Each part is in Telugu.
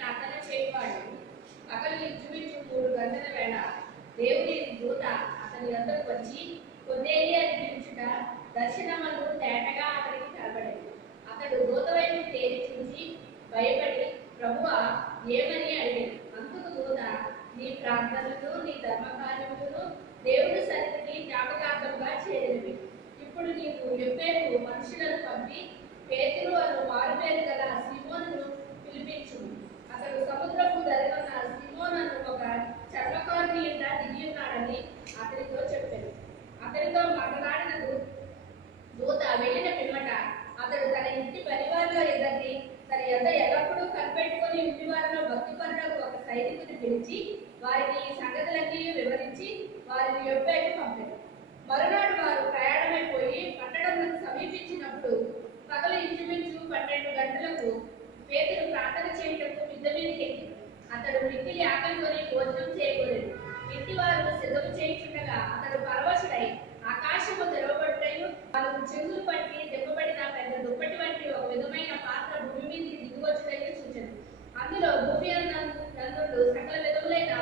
ప్రార్థన చేయవాడు పగలు ఇంచుమించు 3 గంటల వేళ దేవుని దూత అతని వద్దకు వచ్చి కొన్నేలి అని పిలుచుట దర్శనములు తేటగా అతనికి కనబడింది. అతడు దూత వైపు తేరి చూసి భయపడి ప్రభువా ఏమని అడిగాడు. అందుకు దూత నీ ప్రార్థనలు నీ ధర్మకార్యములను దేవుని సన్నిధికి జ్ఞాపకార్థంగా చేరినవి. ఇప్పుడు నీవు ఎప్పేపు మనుషులను పంపి పేతురు అను మారుపేరు గల సీమోనును పిలిపించుము. అతడు సముద్రపు దరినున్న సీమోను అను ఒక చర్మకారుని ఇంట దిగి ఉన్నాడని అతనితో చెప్పాడు. అతనితో మాట్లాడిన దూత వెళ్ళిన పిమ్మట అతడు తన ఇంటి పరివారంలో ఇద్దరిని తన యొద్ద ఎల్లప్పుడూ కనిపెట్టుకుని ఇంటివారిలో భక్తిపరులకు ఒక సైనికుని పిలిచి వారికి ఈ సంగతులన్నీ వివరించి వారిని యొప్పేకి పంపాడు. మరునాడు వారు ప్రయాణమైపోయి పట్టణంలో సమీపించినప్పుడు పగలు ఇంచుమించు 12 గంటలకు పేతురు ప్రార్థన చేయటకు మిద్దె మీదకి ఎక్కాడు. అతడు మిక్కిలి ఆకలికొని భోజనం చేయకూడదు. ఇంటి వారు సిద్ధము చేయుచుండగా అతడు పరవశుడై ఆకాశము తెరవబడుటయు 4 చెంగులు పట్టి దెబ్బపడిన పెద్ద దుప్పటి వంటి ఒక విధమైన పాత్ర భూమి మీదకి దిగువచ్చుటయు చూచెను. అందులో భూమి నందు సకల విధములైన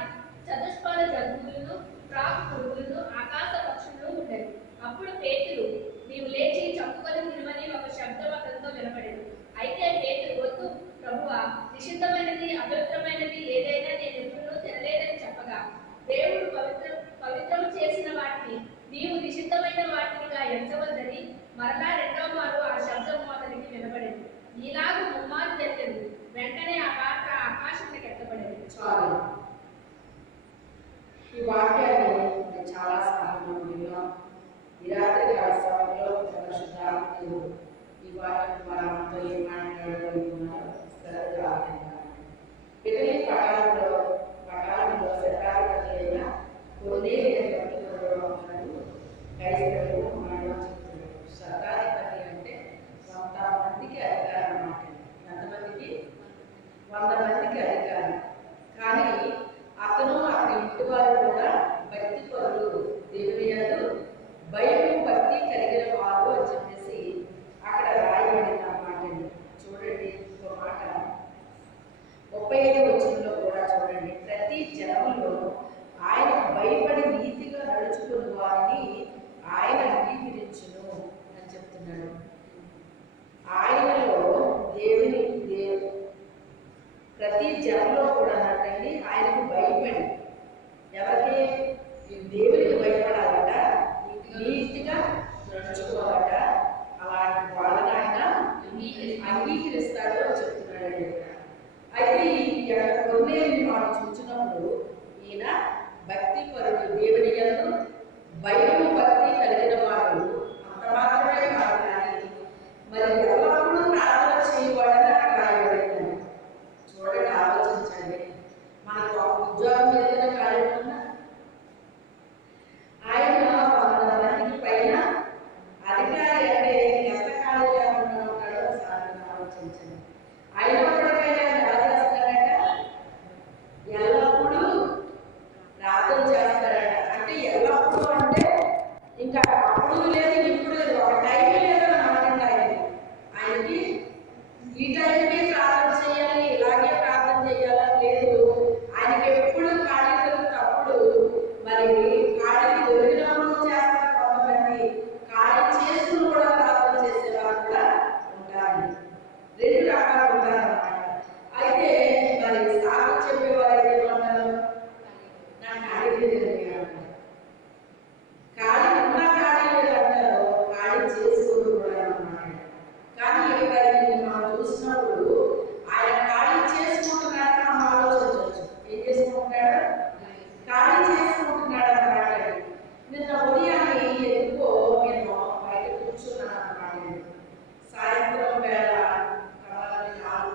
చతుష్పాద జంతువులను ప్రాకు పురుగులను ఆకాశ పక్షులను ఉండేవి. అప్పుడు పేతురు నీవు లేచి చంపుకొని తినమని ఒక శబ్దం అతనితో వినపడేది. అయితే పేతురు వద్దు ప్రభువా, నిషిద్ధమైనది అపవిత్రమైనది ఏదైనా నేను ఎప్పుడూ తినలేదని చెప్పగా దేవుడు పవిత్రము చేసిన వాటిని నీవు నిషిద్ధమైన వాటినిగా ఎంచవద్దని మరలా 2వ మారు ఆ శబ్దము అతనికి వినపడేది. ఇలాగూ 3 మార్లు జరిగింది. వెంటనే ఆ పాత్ర ఆకాశానికి ఎత్తబడేది. చాలు. ఈ వాక్యాన్ని చాలా సార్లు విన్నాం. ఈ రాత్రి కాల సమయంలో పరిశుద్ధాత్మ ఈ వాక్యం మనతో ఏం మాట్లాడుతున్నారు శ్రద్ధగా పిల్లల పటాలలో శతాధిపతులైన కొన్నేలి క్రైస్తవులు మనం చెప్తున్నారు. శతాధిపతి అంటే 100 మందికి అధికారం అన్నమాట. ఎంతమందికి? 100 మందికి అధికారం. కానీ అతను అతని ఇంటి వారు కూడా భక్తి పరులు, దేవుని యందు భయం భక్తి కలిగిన వారు అని చెప్పేసి అక్కడ రాయబడింది అన్నమాట. చూడండి ఇంకో మాట 35వ వచనంలో కూడా చూడండి. ప్రతి జనములో ఆయన భయపడి నీతిగా నడుచుకుని వారిని ఆయన అంగీకరించును అని చెప్తున్నాడు. ఆయనలో ప్రతి జనంలో కూడా అంటండి ఆయనకు భయపడి, ఎవరికి? దేవునికి భయపడాలట, నీతిగా నడుచుకోవాలట. అలాంటి వాళ్ళని ఆయన అంగీకరిస్తాడు అని చెప్తున్నాడు. అయితే ఇక్కడ కొన్నేళ్ళు మనం చూసినప్పుడు ఈయన భక్తి పరుడు, దేవుని యందు భయము భక్తి కలిగిన వాడు. అంత మాత్రమే కాదు, కానీ మరి ఎల్లప్పుడూ ప్రార్థన చేయవాడని అక్కడ రాయబడింది. చూడండి, ఆలోచించండి. మనకు ఒక ఉద్యోగం ఏదైనా కార్యక్రమం ఆయన 100 మందికి పైన అధికారి అంటే ఎంత ఖాళీగా ఉంటాడో ఒకసారి ఆలోచించండి. అయినప్పటికైనా ఎలా చేస్తాడట? ఎల్లప్పుడూ ప్రార్థన చేస్తాడట. అంటే ఎల్లప్పుడూ అంటే ఇంకా అప్పుడు లేదు ఇప్పుడు లేదు, ఒక టైం లేదని అనమాట. ఆయనకి ఈ టైంకి ప్రార్థన చేయాలి, ఇలాగే ప్రార్థన చేయాలని లేదు. ఆయనకి ఎప్పుడు ఖాళీ దొరికినప్పుడు, మరి ఖాళీ దొరికినప్పుడు చేస్తారు కొంతమంది, ఖాళీ చేసుకుని కూడా ప్రార్థన చేసేవారు కూడా ఉంటారు. 2 రకాలు ఉంటారన్నమాట. అయితే మరి సాగు చెప్పేవారు అయితే ఏమంటారు? నా ఖాళీ లేదండి అంటారు. ఖాళీ ఉన్నా ఖాళీ లేదంటారు, ఖాళీ చేసుకుని కూడా అన్నమాట. కానీ ఇక్కడ మనం చూసినప్పుడు ఆయన ఖాళీ చేసుకుంటున్నాడని మనం ఆలోచించవచ్చు. ఏం చేసుకుంటున్నాడు? ఖాళీ చేసుకుంటున్నాడు అన్నమాట. నిన్న ఉదయాన్ని ఎందుకో నేను బయట కూర్చున్నాను అన్నమాట. సాయంత్రం వేళ 4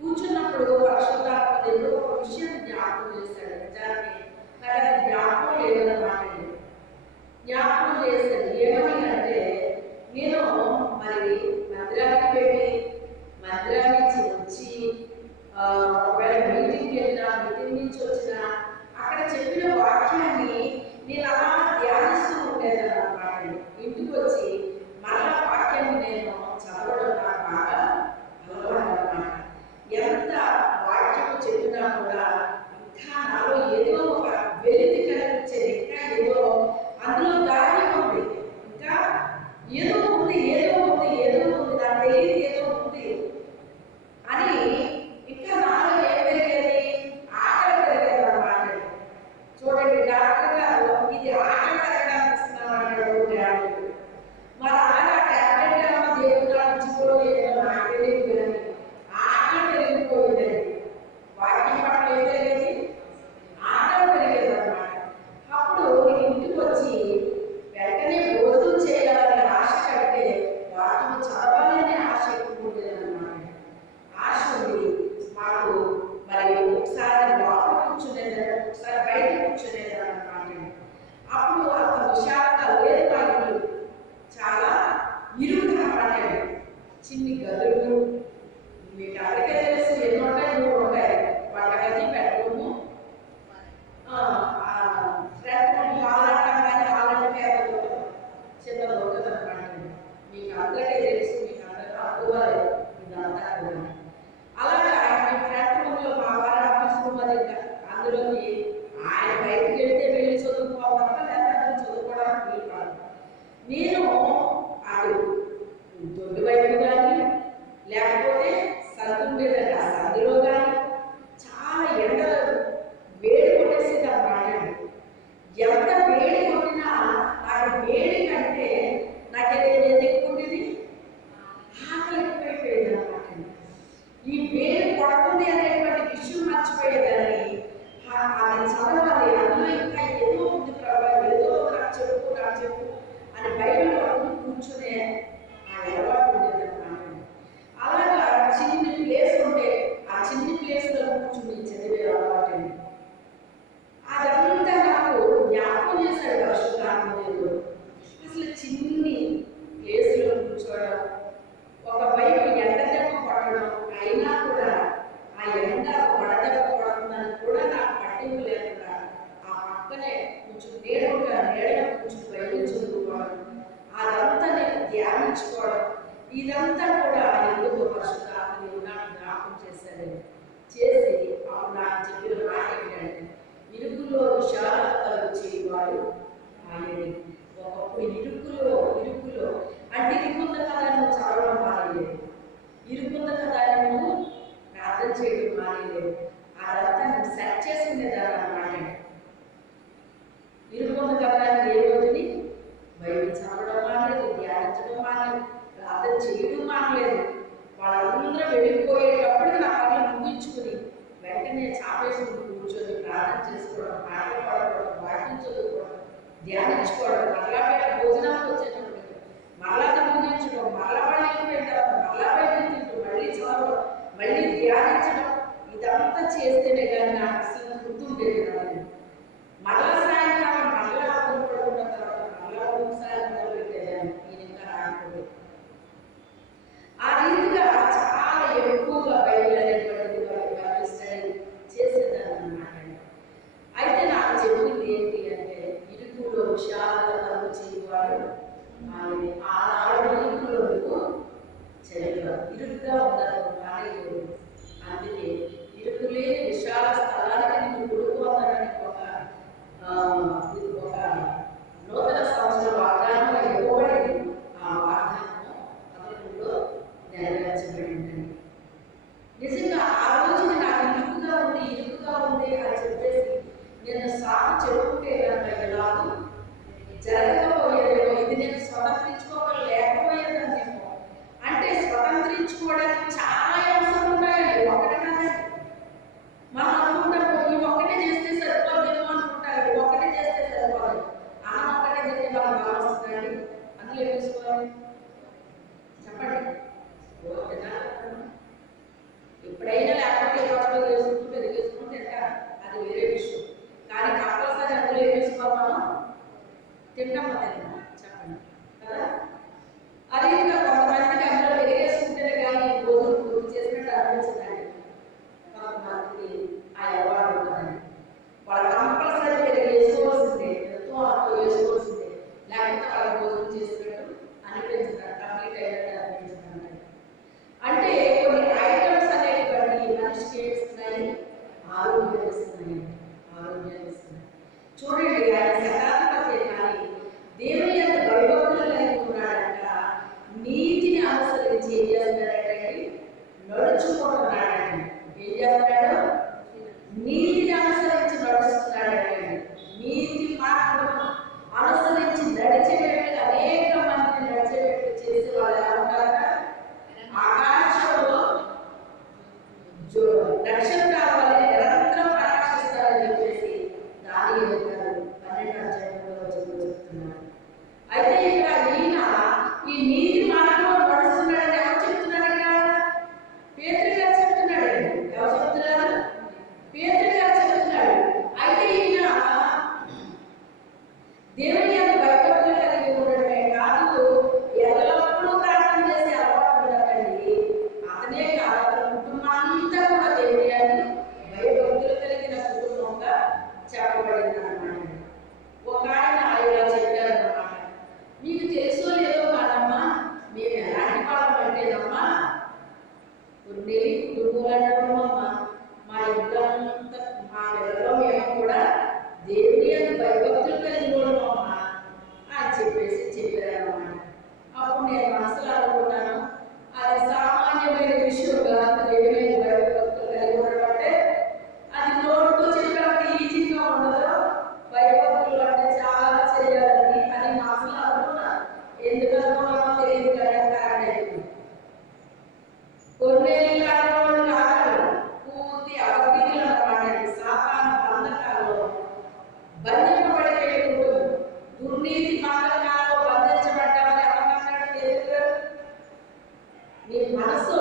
కూర్చున్నప్పుడు పరిశుద్ధాత్మ దేవుడు ఒక విషయం జ్ఞాపకం చేశాడు. నిజానికి నాకు అది జ్ఞాపకం లేదన్నమాట. జ్ఞాపకం చేశాడు ఏమని అంటే, నేను మరి మందిరానికి వెళ్ళి మందిరం నుంచి వచ్చి ఒకవేళ మీటింగ్కి వెళ్ళినా, మీటింగ్ నుంచి వచ్చినా అక్కడ చెప్పిన వాక్యాన్ని నేను అలా ధ్యానిస్తూ ఉండేదాన్ని అన్నమాట. ఇంటికి వచ్చి మళ్ళా వాక్యాన్ని నేను చదవడం నాకు బాగా అలవాటు అన్నమాట. ఎంత వాక్యము చెప్పినా కూడా ఇంకా నాలో ఏదో ఒక వెలితి కనిపించేది, ఇంకా ఏదో అందులో దారి ఉంది, ఇంకా ఏదో ఉంది, ఏదో ఉంది, ఏదో ఉంది, నాకు తెలియదు ఏదో ఉంది అని ఇంకా నాలో ఏం పెరిగేది, ఆకలి పెరిగేది అన్నమాట. చూడండి, డాక్టర్ గారు ఇది ఆకలి పెరగడానికి ఇస్తున్నాను అన్నాడు డాక్టర్. మరి అలాగా టాబ్లెట్ ఏమో దేవుడు ఇచ్చిపోవడం లేదో నాకు తెలియదు కానీ ఆకలి పెరిగిపోయిందండి. వాక్యం పట్ల ఏం పెరిగేది, ఆకలి పెరిగేది అన్నమాట. అప్పుడు నేను ఇంటికి వచ్చి వెంటనే భోజనం చేయాలనే ఆశ కంటే వాక్యం చదవాలనే ఆశ ఎక్కువ ఉండేది అన్నమాట. ఆశ ఉంది మాకు. మరి ఒకసారి లోపల కూర్చునేది, ఒకసారి బయట కూర్చునేది అన్నమాట. అప్పుడు అంత విశాలంగా లేదు మా ఇల్లు, చాలా ఇరుకుగా పడ్డాడు. చిన్ని గదులు మీకు అందరికీ తెలుసు, ఎన్ని ఉంటాయి, 3 ఉంటాయి. వంటగది, బెడ్రూము, ఫ్రంట్ హాల్ అంటాం కానీ హాల్ అంటే పేరు చిన్నది ఉంటుంది అన్నమాట. మీకు అందరికీ తెలుసు, మీకు అందరికీ అనుకోవాలి ఇదంతా కూడా. అలాగా ఫ్రంట్ రూమ్ లో మా వారి ఆఫీస్ రూమ్ అది, అందులోకి ఆయన బయటకు వెళ్తే వెళ్ళి చదువుకోవాలంట, లేదా చదువుకోవడానికి వీలు కాదు. నేను అది దొడ్డు వైపు కానీ లేకపోతే సందు ఉండేదండి, ఆ సందులో కానీ చాలా ఎండ వేడి కొట్టేసేది అన్నమాట. ఎంత వేడి కొట్టినా నాకు వేడి కంటే నాకు ఏది ఎక్కువ ఉండేది, ఆకలి ఎక్కువైపోయేది అన్నమాట. ఈ వేడి కొడుతుంది అనేటువంటి విషయం మర్చిపోయేదాన్ని. అది చదవాలి, అందులో ఇంకా ఏదో ఉంది ప్రభావ, ఏదో నాకు చెప్పు నాకు చెప్పు అని బైబిల్ పడుకుని కూర్చునే ఆ అలవాటు ఉండేది అన్నమాట. అలాగా చిన్ని ప్లేస్ ఉంటే ఆ చిన్ని ప్లేస్లో కూర్చుని చదివే అలవాటు. అదంతా నాకు జ్ఞాపకం చేశాడు పరిశుద్ధాత్మదేవుడు. అసలు చిన్ని ప్లేస్లో కూర్చోవడం, ఒకవైపు ఎండ దెబ్బ పడడం, అయినా కూడా ఆ ఎండ వడదెబ్బ పడుతుందని కూడా నాకు పట్టింపు లేకుండా ఆ పక్కనే కొంచెం నీడలో కొంచెం బయట చదువుకోవడం, అదంతా నేను ధ్యానించుకోవడం, ఇదంతా కూడా ఎందుకు పరిశుద్ధాత్మదేవుడు నాకు జ్ఞాపకం చేశాడు. చేసి అప్పుడు నాకు చెప్పిన మాట ఏంటంటే, ఇరుకులో విశాలత వచ్చేవాడు ఆయనే. ఒకప్పుడు ఇరుకులో అంటే ఇరుకుంద కదా నువ్వు చదవడం మానేలేదు, ఇరుకుంద కదా నువ్వు ప్రార్థన చేయడం మానేలేదు, అదంతా నువ్వు సెట్ చేసుకునేదాన్ని అన్నమాట. ఇరుకుంద కదా ఏ రోజుని బయట చదవడం మానలేదు, ధ్యానించడం మానలేదు, ప్రార్థన చేయడం మానలేదు. వాళ్ళందరూ వెళ్ళిపోయేటప్పుడు నా పనులు ముగించుకుని వెంటనే చాపేసుకుని కూర్చొని ప్రార్థన చేసుకోవడం, పాటలు పాడుకోవడం, వాక్యం చదువుకోవడం, ధ్యానించుకోవడం, మరలా బయట భోజనానికి వచ్చేటప్పుడు మరలా ముగించడం, మరలా వాళ్ళు వెళ్ళిపోయిన తర్వాత మరలా బయట తింటూ మళ్ళీ చదవడం, మళ్ళీ ధ్యానించడం, ఇదంతా చేస్తేనే కానీ నాకు అసలు గుర్తుండేది కాదు. మరలా సాయంకాలం మరలా పడుకున్న తర్వాత మరలా ఒకసారి మొదలు పెట్టేదాన్ని, నేను ఇంకా రాకపోతే. ఆ రీతిగా చాలా ఎక్కువగా బయలుదేరేటువంటిది బైబిల్ స్టడీ చేసేదాన్ని అన్నమాట. అయితే నాకు చెప్పింది ఏంటి అంటే, ఇరుకులో విశాలత వచ్చేవాడు ఆయన. ఆనాడు ఇరుకులో చదివాడు, ఇరుకుగా ఉన్నారు మానేయుడు. అందుకే ఇరుకు లేని విశాల స్థలానికి నేను కొడుకోవాలని ఒక నూతన సంవత్సర వాగ్దానం ఇవ్వబడింది. ఆ వాగ్దానం పదకొండులో నెరవేర్చబడిందండి. నిజంగా ఆ రోజున నాకు ఇరుకుగా ఉంది అని చెప్పేసి నేను సాకు చెప్పుకుంటే కనుక ఎలాగో జరగకపోయేదేమో, ఇది నేను స్వతంత్రించుకోలేకపోయేదాన్నేమో. అంటే స్వతంత్రించుకోవడానికి చాలా అవసరం ఉన్నాయండి, ఒకటి కాదండి. మనం అనుకుంటాము ఈ ఒక్కటే చేస్తే సరిపోదేమో అనుకుంటారు, ఒక్కటే చేస్తే సరిపోదు. అన్నం ఒక్కటే చేస్తే మనం బాగా వస్తుందండి, అందులో వేసుకోవాలి చెప్పండి. ఎప్పుడైనా లేకపోతే వాటిలో వేసుకుంటూ పెరిగేసుకుంటూ తింటారు, అది వేరే విషయం. కానీ కంపల్సరీ అందులో ఏం వేసుకోవాలి, మనం తింటామా చెప్పండి కదా. అదే కొంతమందికి అందులో పెరిగేసుకుంటేనే కానీ భోజనం చూడండి, ఆయన శతాధిపతి కానీ దేవుని యొక్క భయభక్తులు కలిగి ఉన్నాడంట. నీతిని అనుసరించి ఏం చేస్తున్నాడంటే నడుచుకుంటున్నాడండి. ఏం చేస్తున్నాడు? నీతిని అనుసరించి నడుస్తున్నాడండి. నీతి మార్గం అనుసరించి నడిచేటట్టు అనేక మందిని నడిచేటట్టు చేసే వాళ్ళు ఏమంటారా? ఆకాశంలో నక్షత్రాల వల్ల నిరంతరం ప్రకాశిస్తారని చెప్పేసి దానియేలు గారు 12వ అధ్యాయంలో చెప్తున్నారు. అయితే ఇక్కడ ఈయన ఈ నీతి మార్గంలో నడుస్తున్నాడని ఎవరు చెప్తున్నాడట? పేతురు గారు చెప్తున్నాడండి. ఎవరు చెప్తున్నారు? పేతురు గారు చెప్తున్నాడు. అయితే ఈయన దేవుని యొక్క భయభక్తులు కలిగి ఉండడమే కాదు, ఎల్లప్పుడూ ప్రార్థన చేసే అలవాటు ఉండకండి. అతనే కాదు, అతని కుటుంబాంతా కూడా దేవుని యొక్క భయభక్తులు కలిగిన కుటుంబంగా చెప్పబడింది అన్నమాట. ఒక ఆయన ఇలా చెప్పారు అన్నమాట, మీకు తెలుసో లేదో కాదమ్మా, మేము ఎలాంటి వాళ్ళం అంటేనమ్మా నెలి కుటుంబాలమ్మా, మా ఇళ్ళంతా మా నెలలో మేము కూడా దేవుని యొక్క భయభక్తులు కలిగి ఉండమమ్మా అని చెప్పారన్నమాట. అప్పుడు నేను మనసులో అనుకున్నాను, అది సామాన్యమైన విషయం కాదు. దేవుని యొక్క భయభక్తులు కలిగి ఉండడం అంటే అది నోటితో చెప్పినప్పుడు ఈజీగా ఉండదు. భయభక్తులు అంటే చాలా చేయాలని అని మనసులో అనుకున్నాను. ఎందుకు అనుకున్నామో తెలియదు కానీ కారణం కొన్నేళ్ళు కారణం కాదు, పూర్తి అవిధులు అన్నమాట. సాతాను బంధకాల్లో బంధింపబడిపోయేటప్పుడు దుర్నీతి మార్గాల్లో బంధించబడ్డామని ఎవరన్నాడు? పేతురు. నీ మనసు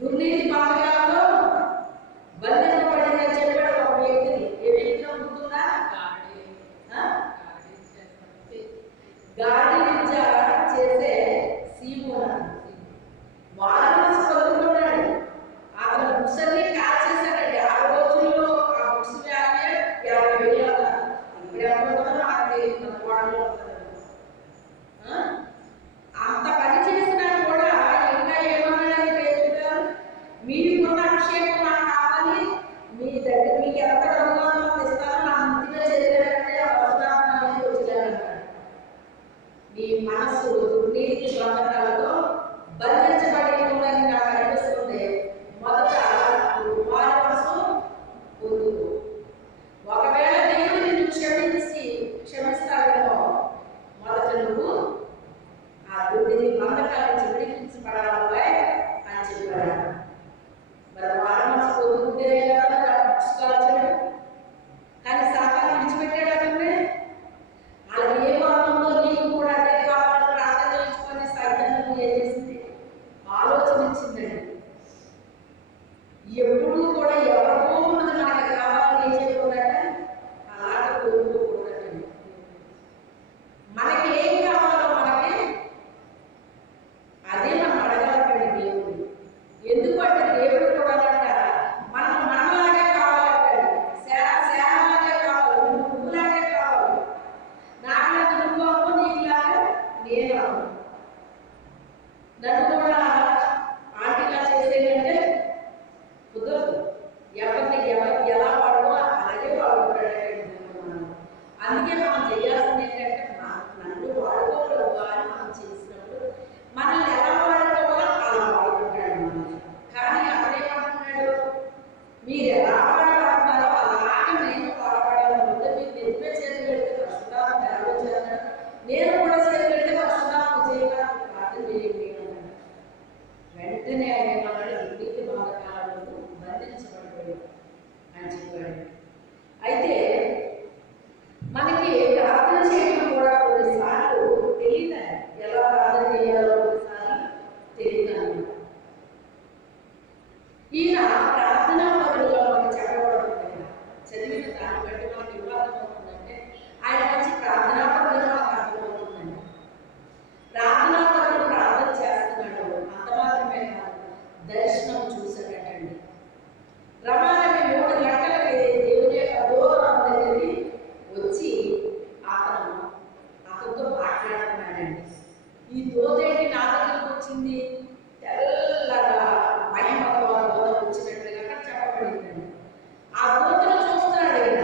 దుర్నీతి మార్గాల్లో బంధింపబడిందని చెప్పాడు ఒక వ్యక్తిని. ఏ వ్యక్తిలో ఉంటుందా? గాడి విద్య చేసే సీమోను వాడు మనసు పొందుకున్నాడు. అతను బుక్స్ అన్ని కాల్చేశాడండి. ఆ రోజుల్లో ఆ బుక్స్ వాల్యూ 50,000. ఇప్పుడు ఎవరు నాకు తెలియదు, కోడలో అంత పని చేసినా కూడా ఇంకా ఏమన్నాడని పేతురు గారు, మీకున్న అభిషేకం నాకు కావాలి, మీ దగ్గర మీకు ఎంత డబ్బులు ఇస్తారో నా ముందుగా చదివారంటే అవసరం వచ్చారంటాడు. నీ మనసు దుర్నీతి బంధకాలతో బంధించబడి ఉందని నాకు అనిపిస్తుంది. మొదట వారి మనసు పొందుకు. ఒకవేళ దేవుడు నిన్ను క్షమిస్తాడేమో, మొదట నువ్వు ఆ దుర్నీతి బంధకాల నుంచి విడిపించబడాలి అని చెప్పాడు. మరి వారి మనసు పొందుకుంటే కదా పుస్తకాలు. కానీ సాతాను విడిచిపెట్టాడు అతన్ని. వాళ్ళకి ఏ మార్గంలో నీకు కూడా అదే కావాలని ప్రార్థన చేసుకొని సైతాన్ని ఏం చేసింది? ఆలోచన ఇచ్చిందండి. ఎప్పుడు కూడా ఎవరికో ఉన్నది నాకు కావాలని ఏం చేయకూడదట, అలాగే కోరుకోకూడదండి. మనకి ఏం కావాలో మనకి అదే మనం అడగాలండి దేవుడు. ఎందుకంటే దేవుడు కూడా మనం మనలాగే కావాలంటండి. సేవలాగే కావాలి, నువ్వులాగే కావాలి. నాకులాగా నువ్వు అవ్వు, నీకులాగా నేను అవ్వు. నన్ను కూడా ఆంటీలా చేసేదంటే కుదరదు. ఎవరిని ఎలా వాడో అలాగే వాడుకుంటాడు. అందుకే మనం చేయాల్సింది ఏంటంటే నన్ను వాడుకోకూడదు అని మనం చేసినప్పుడు మనల్ని ఎలా వాడుకోవాలో అలా వాడుకుంటాడు. కానీ అతనేమంటున్నాడు, మీరు ఎలా వాడబడుతున్నారో అలాగే నేను వాడబడాలనుకుంటే మీకు నిజమే చేతి పెడితే పరిశుద్ధాత్మ నెరవేర్చాను, నేను కూడా చేతి పెడితే పరిశుద్ధాత్మ చేయడానికి ప్రార్థన చేయండి అన్నాడు. వెంటనే ఆయన ఏమన్నాడు, దుర్నీతి బంధకాలను బంధించబడిపోయాడు అని చెప్పాడు. అయితే మనకి ప్రార్థన చేయడం కూడా కొన్నిసార్లు తెలియదు. ఎలా ప్రార్థన చేయాలో కొన్నిసార్లు తెలియదు అన్నమాట. ఈయన ప్రార్థనా పరులుగా మనకు చెప్పబడుతుంది. చదివిన దాన్ని బట్టి మనకి వివాదం అవుతుందంటే ఆయన మంచి ప్రార్థనా పరులుగా మనకు అర్థమవుతుందండి. ప్రార్థనా పరులు ప్రార్థన చేస్తున్నాడు, అంత మాత్రమే కాదు, దర్శనం చూసాడటండి. రమారమి 3 గంటలకి దేవుని యొక్క దూరం దగ్గరికి వచ్చి అతనితో మాట్లాడుతున్నాడండి. ఈ దోదేంటి నా దగ్గరకు వచ్చింది, తెల్లగా మహిమ దూత వచ్చినట్లుగా చెప్పబడిందండి. ఆ దూతను చూస్తున్నాడు ఆయన.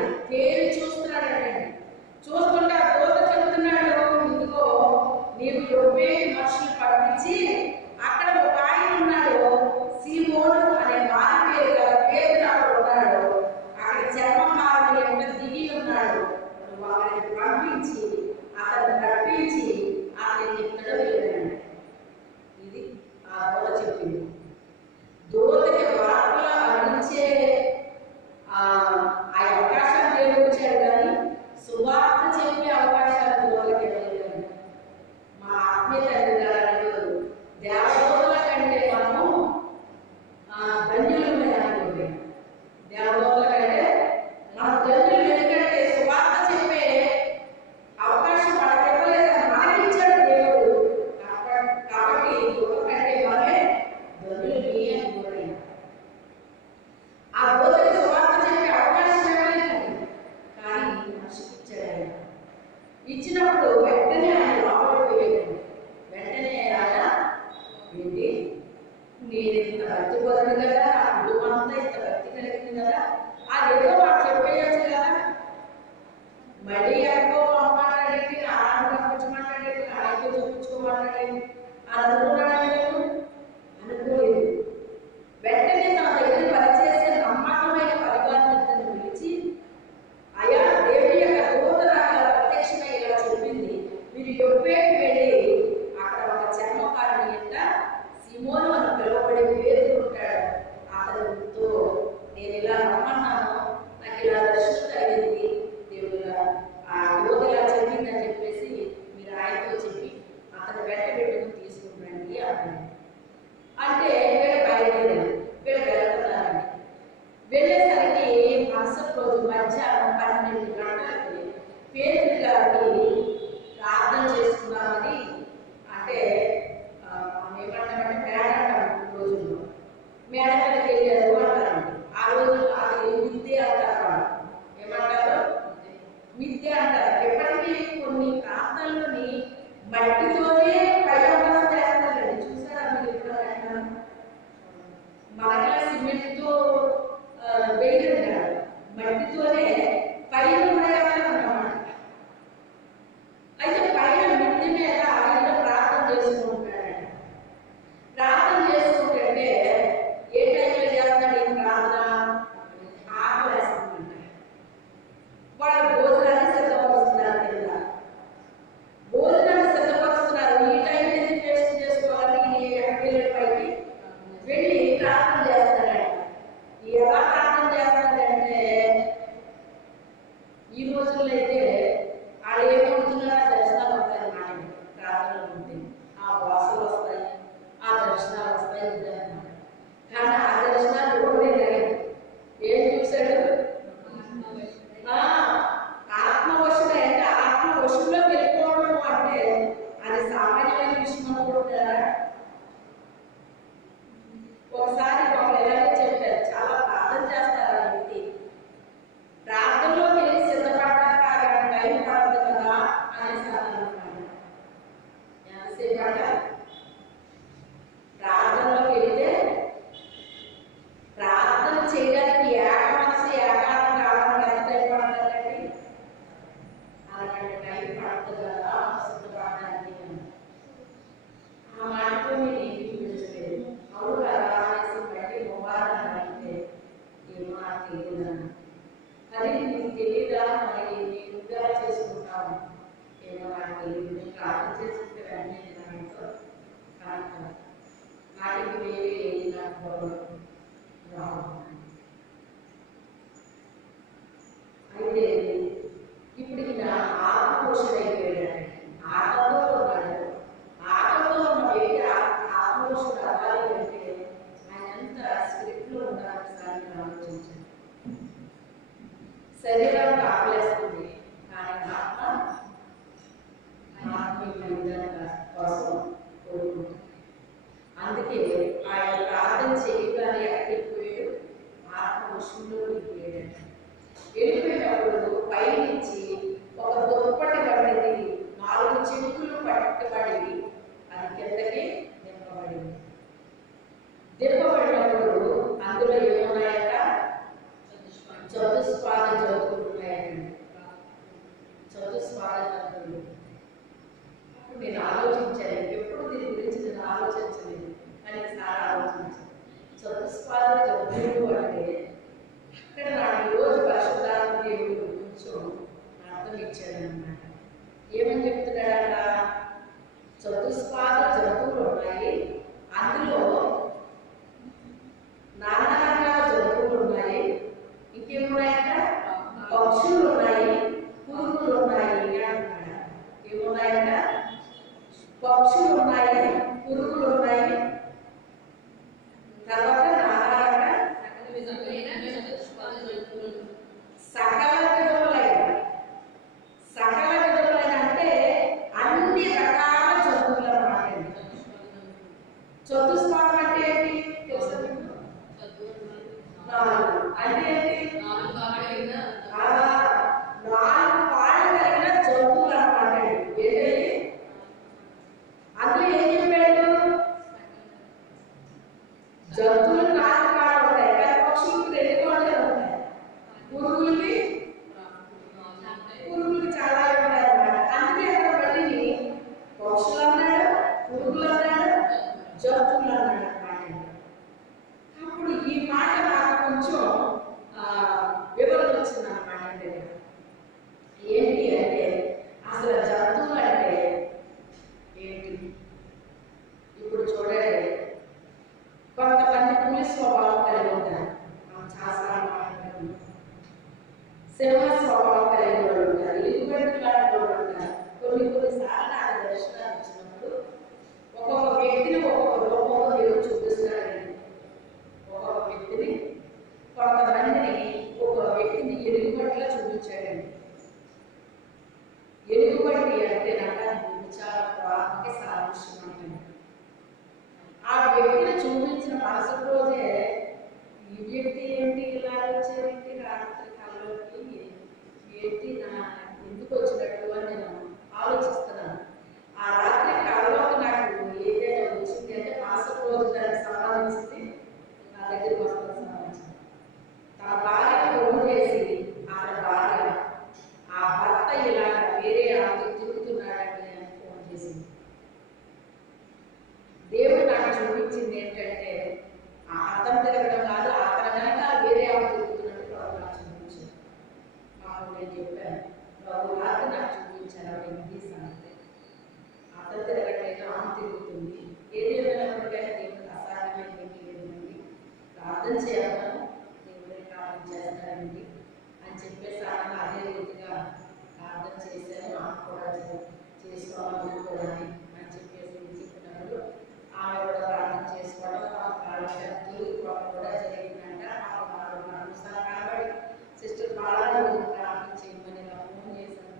అయితే ఇప్పుడు ఈయన ఆత్మపోషణ అయిపోయాడు. ఆటతో ఉన్నాడు. ఆటతో ఉన్న వ్యక్తి ఆత్మపోషణ అవ్వాలి అంటే ఆయన ఎంత స్క్రిప్ట్లో ఉన్నారని సార్ ఆలోచించాను. శరీరానికి ఆకలేస్తుంది కానీ ఆత్మీయ కోసం కోరుకుంటుంది. అందుకే ఆయన ప్రార్థన చేయగానే ఎక్కడిపోయాడు, ఆత్మవశంలో వెళ్ళిపోయాడు. వెళ్ళిపోయినప్పుడు పైనుంచి ఒక దుప్పటి పడింది, 4 చినుకులు పట్టబడి అది కిందకి దింపబడింది. దింపబడినప్పుడు అందులో ఏమున్నాయట? చతుస్పాద జంతువులు ఉన్నాయండి. చతుస్పాద జంతువులు. అప్పుడు నేను ఆలోచించాను, ఎప్పుడు దీని గురించి నేను ఆలోచించలేదు అని సార్ ఆలోచించాను. చతుస్పాద జంతువులు అంటే అక్కడ నాకు ఈరోజు పరిశుద్ధాత్మ దేవుడు కొంచెం అర్థం ఇచ్చాడనమాట. ఏమని చెప్తున్నాడట? చతుస్పాద జంతువులు ఉన్నాయి, అందులో నానా రకాల జంతువులు ఉన్నాయి, ఇంకేమున్నాయట? పక్షులు ఉన్నాయి, పురుగులు ఉన్నాయి అంటున్నాడు. ఏమున్నాయట? పక్షులు ఉన్నాయి, పురుగులు ఉన్నాయి, తర్వాత నానా రకాల సకల విధములైన అంటే అన్ని రకాల జంతువులు అన్నమాట. చతుస్పాదం అంటే ఏంటి తెలుసా మీకు? 4 అంటే ఏంటి? 4 కాళ్ళు కలిగిన జంతువులు అన్నమాట. ఏంటండి అందులో ఏం చెప్పాడు? జంతువులు 4 కాళ్ళు ఉంటాయి కానీ పక్షులకు 2 కాళ్ళే ఉంటాయి. పురుగులకి చాలా ఉంటాయి అన్నమాట. అందుకే అక్కడ మళ్ళీ పక్షులు అన్నాడు, పురుగులు అన్నాడు, జంతువులు అన్నాడు అన్నమాట. అప్పుడు ఈ మాట నాకు కొంచెం వివరణ వచ్చింది అన్నమాట. ఏంటి అంటే అసలు జంతువులు అంటే ఏంటి? ఇప్పుడు చూడండి, కొంతమంది పులి స్వభావం కలిగి ఉంటారు, మనం చాలా మాట్లాడుతున్నాం. సింహ స్వభావం కలిగి వాళ్ళు ఉంటారు, ఎలుగుబంటి లాంటి వాళ్ళు ఉంటారు. కొన్నిసార్లు నాకు దర్శనాలు వచ్చినప్పుడు ఒక్కొక్క వ్యక్తిని ఒక్కొక్క రూపంలో దేవుడు చూపిస్తున్నాడండి. ఒక్కొక్క వ్యక్తిని, కొంతమందిని ఒక వ్యక్తిని ఎలుగుబంటిలో చూపించాడండి. ఎలుగుబంటి అంటే నాకు చాలా ప్రాముఖ్య సాదృశ్యం అంటాను. ఆ వ్యక్తిని చూపించిన మరుసటి రోజే ఈ వ్యక్తి ఏంటి ఇలా వచ్చేది రాత్రి కళ్ళలోకి ఏంటి నా ఎందుకు వచ్చినట్టు అని నేను ఆలోచిస్తున్నాను. ఆ రాత్రి కళ్ళలోకి నాకు ఏదైనా వచ్చింది అంటే మరుసటి రోజు దానికి సంబంధించింది నా దగ్గరికి వస్తుంది సంబంధించింది. తన భార్య ఫోన్ చేసి ఆమె భార్య ఆ భర్త ఇలా వేరే ఆమె తిరుగుతున్నాడని అని ఫోన్ చేసింది. దేవుడు నాకు చూపించింది ఏంటంటే అతను తిరగడం కాదు, అతను కనుక వేరే ఆమె తిరుగుతున్నట్టు ప్రభు నాకు చూపించాను. నాకు నేను చెప్పాను, ప్రభు రాత్రి నాకు చూపించాను ఇది సంగతి. అతను తిరగట్లేదు, ఆమె తిరుగుతుంది. ఏది ఏమైనప్పటికైనా దేవుడికి అసాధ్యమైనది లేదండి, ప్రార్థన చేయాలను, దేవుడే ప్రార్థన చేస్తాడండి అని చెప్పేసి ఆమె అదే రీతిగా ప్రార్థన చేశాను. ఆమె కూడా చేసుకోవాలని కూడా అని చెప్పేసి చెప్పినప్పుడు ఆమె కూడా ప్రార్థన చేసుకోవడం, కూడా జరిగిందంట. కనబడి సిస్టర్ బాగా ప్రార్థన చేయమని ఇలా ఫోన్ చేశాను.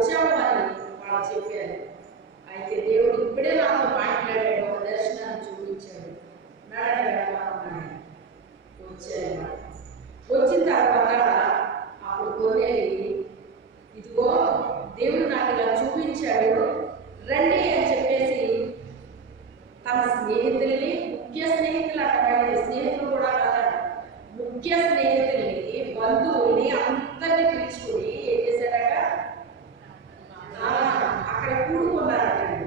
వచ్చాము అని వాళ్ళు చెప్పారు. అయితే దేవుడు ఇప్పుడే నాతో మాట్లాడాడు, ఒక దర్శనాన్ని చూపించాడు. మేడం వచ్చారు. వచ్చిన తర్వాత అప్పుడు కొనేది ఇదిగో దేవుడు నాకు ఇలా చూపించాడు రండి అని చెప్పేసి తన స్నేహితుల్ని, ముఖ్య స్నేహితులు అక్కడ స్నేహితులు కూడా కాదండి, ముఖ్య స్నేహితుల్ని, బంధువుల్ని అందరినీ పిలుచుకుని ఏం చేశారట, అక్కడ కూడుకున్నారటండి.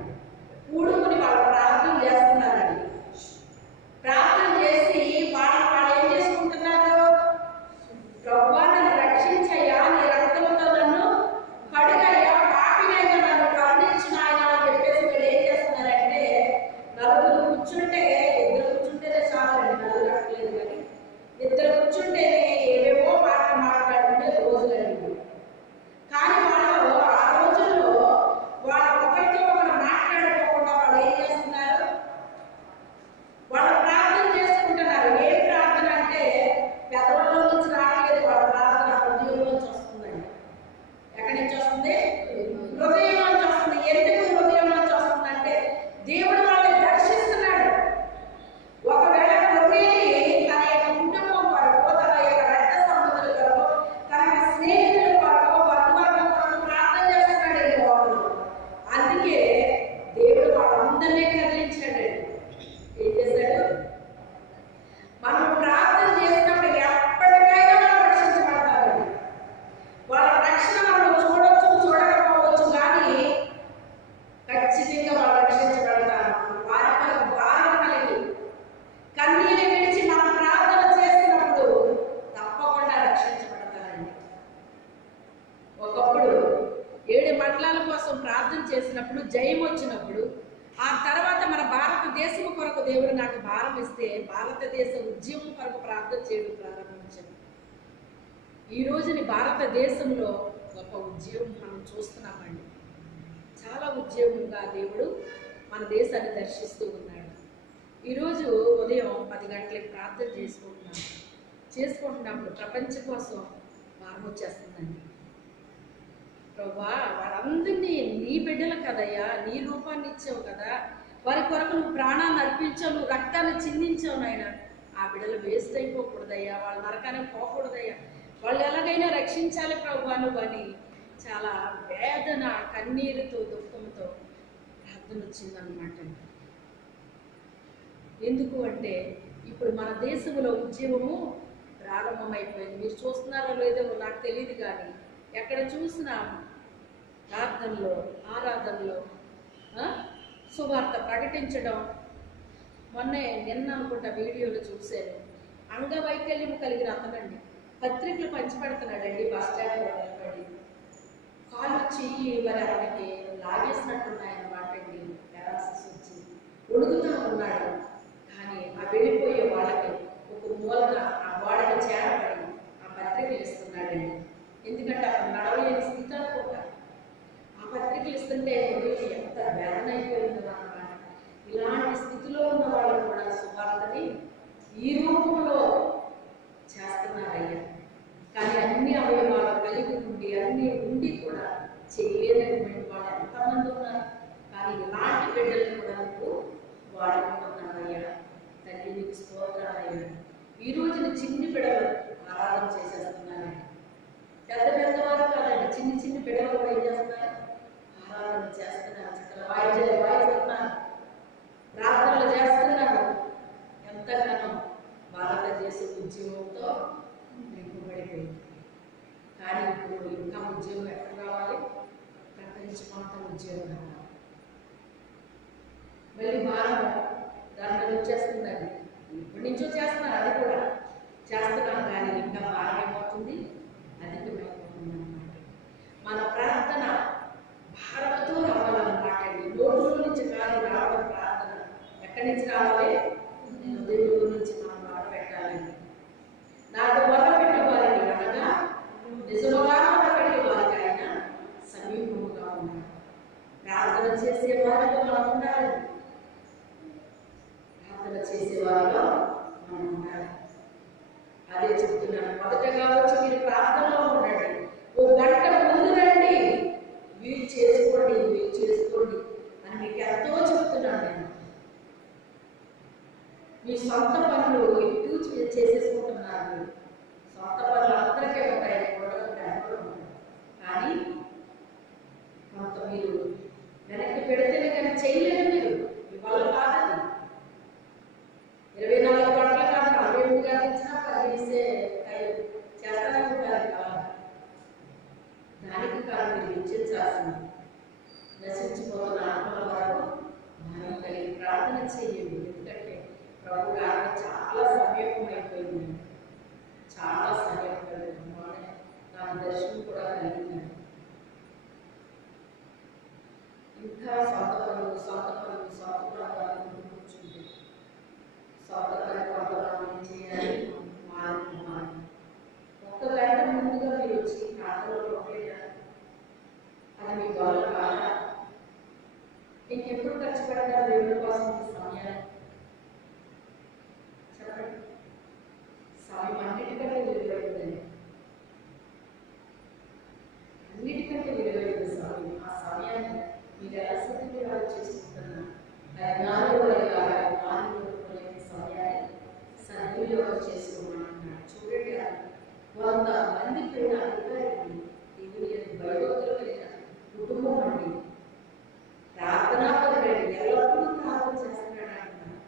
కూడుకుని వాళ్ళు ప్రార్థన చేస్తున్నారండి. ప్రార్థన చేసి వాళ్ళు ఏం చేసుకుంటున్నారు, ప్రభువా నన్ను రక్షించయ్యా, నీ రక్తంతో నన్ను కడుగయ్యా, పాపినైనా నన్ను కరుణించు నాయన అని చెప్పేసి వీళ్ళు ఏం చేస్తున్నారంటే, నలుగురు కూర్చుంటే, ఇద్దరు కూర్చుంటేనే చాలండి, నలుగురు అక్కలేదు కానీ ఇద్దరు కూర్చుంటేనే ఏవేవో మాటలు మాట్లాడుతుంటే రోజులండి. కానీ వాళ్ళు ఆ రోజుల్లో వాళ్ళ ఒకరితో ఒకరు మాట్లాడుకోకుండా వాళ్ళు ఏం చేస్తున్నారు, వాళ్ళు ప్రార్థన చేసుకుంటున్నారు. ఏం ప్రార్థన అంటే పెదవుల్లో నుంచి రావట్లేదు, వాళ్ళ ప్రార్థన హృదయంలోంచి వస్తుందండి. ఎక్కడి నుంచి వస్తుంది, హృదయంలోంచి వస్తుంది. ఎందుకు హృదయంలోంచి వస్తుందంటే దేవుడు వాళ్ళని దర్శిస్తున్నాడు. ఒకవేళ కొన్నేది తన యొక్క కుటుంబం కొరకు, తన యొక్క రక్త సంబంధుల కొరకు, తన యొక్క స్నేహితుల కొరకు, బంధువర్గం కొరకు ప్రార్థన చేస్తున్నాడండి వాళ్ళు. అందుకే దేవుడు వాళ్ళందరినీ కదిలించాడు. ఏం చేశాడు, మనం ప్రార్థన చేసినప్పుడు ఎప్పటికైనా మనం రక్షించబడతామండి. వాళ్ళ రక్షణ మనం చూడొచ్చు చూడకపోవచ్చు, కానీ ఖచ్చితంగా వాళ్ళు రక్షించబడతారు. వారి కొరకు భారం కలిగి కన్నీరు విడిచి మనం ప్రార్థన చేసినప్పుడు తప్పకుండా రక్షించబడతారండి. ఒకప్పుడు 7 మండలాల కోసం ప్రార్థన చేసినప్పుడు జయం వచ్చినప్పుడు, ఆ తర్వాత మన భారతదేశం కొరకు దేవుడు నాకు భారం ఇస్తే భారతదేశ ఉద్యమం కొరకు ప్రార్థన చేయడం ప్రారంభించాను. ఈ రోజుని భారతదేశంలో గొప్ప ఉద్యమం మనం చూస్తున్నామండి. చాలా ఉద్యమంగా దేవుడు మన దేశాన్ని దర్శిస్తూ ఉన్నాడు. ఈరోజు ఉదయం 10 గంటలకు ప్రార్థన చేసుకుంటున్నప్పుడు ప్రపంచం కోసం భారం వచ్చేస్తుందండి. ప్రభువా వారందరినీ నీ బిడ్డలు కదయ్యా, నీ రూపాన్ని ఇచ్చావు కదా, వారి కొరకు నువ్వు ప్రాణాన్ని అర్పించావు, నువ్వు రక్తాన్ని చిందించావు నాయన. ఆ బిడ్డలు వేస్ట్ అయిపోకూడదయ్యా, వాళ్ళ నరకానికి పోకూడదయ్యా, వాళ్ళు ఎలాగైనా రక్షించాలి ప్రభువా నువ్వు అని చాలా వేదన, కన్నీరుతో, దుఃఖంతో ప్రార్థన వచ్చిందనమాట. ఎందుకు అంటే ఇప్పుడు మన దేశంలో ఉద్యమము ప్రారంభమైపోయింది. మీరు చూస్తున్నారో లేదో నాకు తెలియదు, కానీ ఎక్కడ చూసినా ప్రార్థనలో, ఆరాధనలో సువార్త ప్రకటించడం. నిన్న అనుకుంటా వీడియోలో చూశాను, అంగవైకల్యం కలిగిన అతనండి పత్రికలు పంచిపెడుతున్నాడండి. బస్ స్టాండ్లో నిలబడి కాలు చెయ్యి మరి అతనికి లాగేసినట్టున్నాయన్నమాట అండి. పారాసిస్ వచ్చి ఉడుకుతూ ఉన్నాడు. కానీ ఆ వెళ్ళిపోయే వాళ్ళకి ఒక మూలన ఆ గోడకి చేరబడి ఆ పత్రికలు ఇస్తున్నాడండి. ఎందుకంటే అతను నడవలేని స్థితి అనుకుంటా. ఆ పత్రికలు ఇస్తుంటే ఎంత వేదన అయిపోయిందో అన్నమాట. ఇలాంటి స్థితిలో ఉన్న వాళ్ళు కూడా సువార్తని ఈ రూపంలో చేస్తున్నారయ్యా. కానీ అన్ని అవయవాలు కలిగి ఉండి అన్ని ఉండి కూడా చేయలేనటువంటి వాళ్ళు ఎంతమంది ఉన్నారు. కానీ ఇలాంటి బిడ్డలు కూడా నువ్వు వాడుకుంటున్నారయ్యా. తల్లి నీకు స్తోత్రాలయ్యా. ఈ రోజున చిన్ని బిడ్డలు ఆరాధన చేసేస్తున్నారండి. పెద్ద పెద్దవారు కాదండి, చిన్ని బిడ్డలు కూడా ఏం చేస్తున్నారు, ఆరాధన చేస్తున్నారు, చక్కగా వాయిస్తున్నారు, ప్రార్థనలు చేస్తున్నారు. ఎంతగానో భారతదేశ ఉద్యమంతో నింపబడిపోయింది. కానీ ఇప్పుడు ఇంకా ఉద్యోగం ఎక్కడ రావాలి, ప్రపంచమంతా ఉద్యోగం రావాలి. మళ్ళీ భారం దాని మీద వచ్చేస్తుందండి. ఇప్పటి నుంచో చేస్తున్నారు, అది కూడా చేస్తున్నాం, కానీ ఇంకా భారం ఏమవుతుంది, అధికమైపోతుంది అన్నమాట. మన ప్రార్థన భారంతో రావాలన్నమాట అండి. నోట్లో నుంచి కాదు రావడం ప్రార్థన. ఎక్కడి నుంచి రావాలి, దేవుడి నుంచి మనం మొదలుపెట్టాలండి. నాకు మొదలుపెట్టే వారిని అనగా నిజముగా మొదలుపెట్టే వారికి ఆయన సమీపముగా ఉన్నారు. ప్రార్థన చేసే వారిలో మనం ఉండాలి. ప్రార్థన చేసే వారిలో మనం ఉండాలి. అదే చెప్తున్నాను. మొదటగా వచ్చి మీరు ప్రార్థనలో ఉండండి. 1 గంట ముందు రండి. సొంత పనులు ఎక్కువ చేసేసుకుంటున్నారు. సొంత పనులు అందరికీ ఉంటాయి, కానీ కొంత మీరు వెనక్కి పెడితేనే కానీ చేయలేరు. మీరు మీ వల్ల కాదని 24 గంటల కాదు 48 గంటలు ఇచ్చినా 10 చేస్తానే ఉంటారు కాదు. దానికి కాదు మీరు ఇచ్చేసాల్సింది. నశించిపోతున్న ఆత్మల వరకు మనం కలిగి ప్రార్థన చేయండి. ఎందుకంటే ప్రభు గారు చాలా సమీపమైపోయింది, చాలా సమీపమైపోయింది. దాని దర్శనం కూడా కలిగిందండి. ఇంకా సొంత పనులు కూర్చుంటే సొంత పని కొంతమంది చేయాలి. ఒక్క గంట ముందుగా మీరు వచ్చి ప్రార్థనలో అది మీ వల్ల కాదా? ఇంకెప్పుడు ఖర్చు పెడతారు దేవుడి కోసం ఈ సమయాన్ని? చెప్పండి. సమయం అన్నిటికంటే విలువైందండి, అన్నిటికంటే విలువైంది సమయం. ఆ సమయాన్ని మీరు ఎలా సద్వినియోగం చేసుకుంటున్నారు? సమయాన్ని సద్వినియోగం చేసుకోమంటున్నాడు. చూడండి, 100 మంది పైన అధికారులు, దేవుని భయభక్తులు కలిగిన కుటుంబం అండి, ప్రార్థనాపరుడు, ఎల్లప్పుడూ ప్రార్థన చేస్తున్నాడు అంటున్నాడు.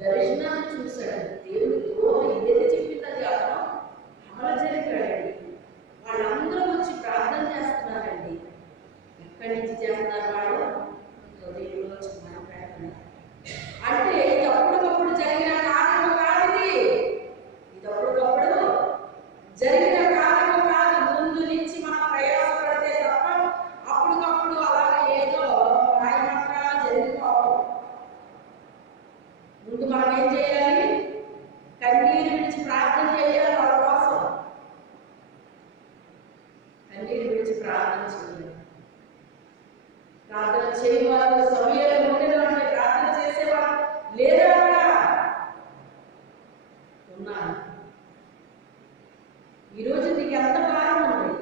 దర్శనాన్ని చూశాడు, దేవుని దూరం ఏది చెప్పింది అతను అమలు జరిగాడండి. వాళ్ళందరూ వచ్చి ప్రార్థన చేస్తున్నారండి. ఎక్కడి నుంచి చేస్తున్నారు? వాళ్ళు హృదయంలో వచ్చి మాట్లాడుతున్నారు. అంటే ఇది అప్పటికప్పుడు జరిగిన కార్యము కాదు, ఇది అప్పటికప్పుడు జరిగిన కార్యము కాదు. ముందు నుంచి మనం ప్రయాసపడితే తప్ప అప్పటికప్పుడు అలాగే ఏదో మాయమాత్రాలు జరిగిపోవు. ముందు మనం ఏం చేయాలి? కన్నీరు విడిచి ప్రార్థన చేయాలి. వాళ్ళ కోసం కన్నీరు విడిచి ప్రార్థన చేయాలి. ప్రార్థన చేయవారు సమయంలో ఉండేవాళ్ళు, ప్రార్థన చేసేవారు లేదా ఉన్నారు. ఈరోజు నీకు ఎంత భారం ఉంది?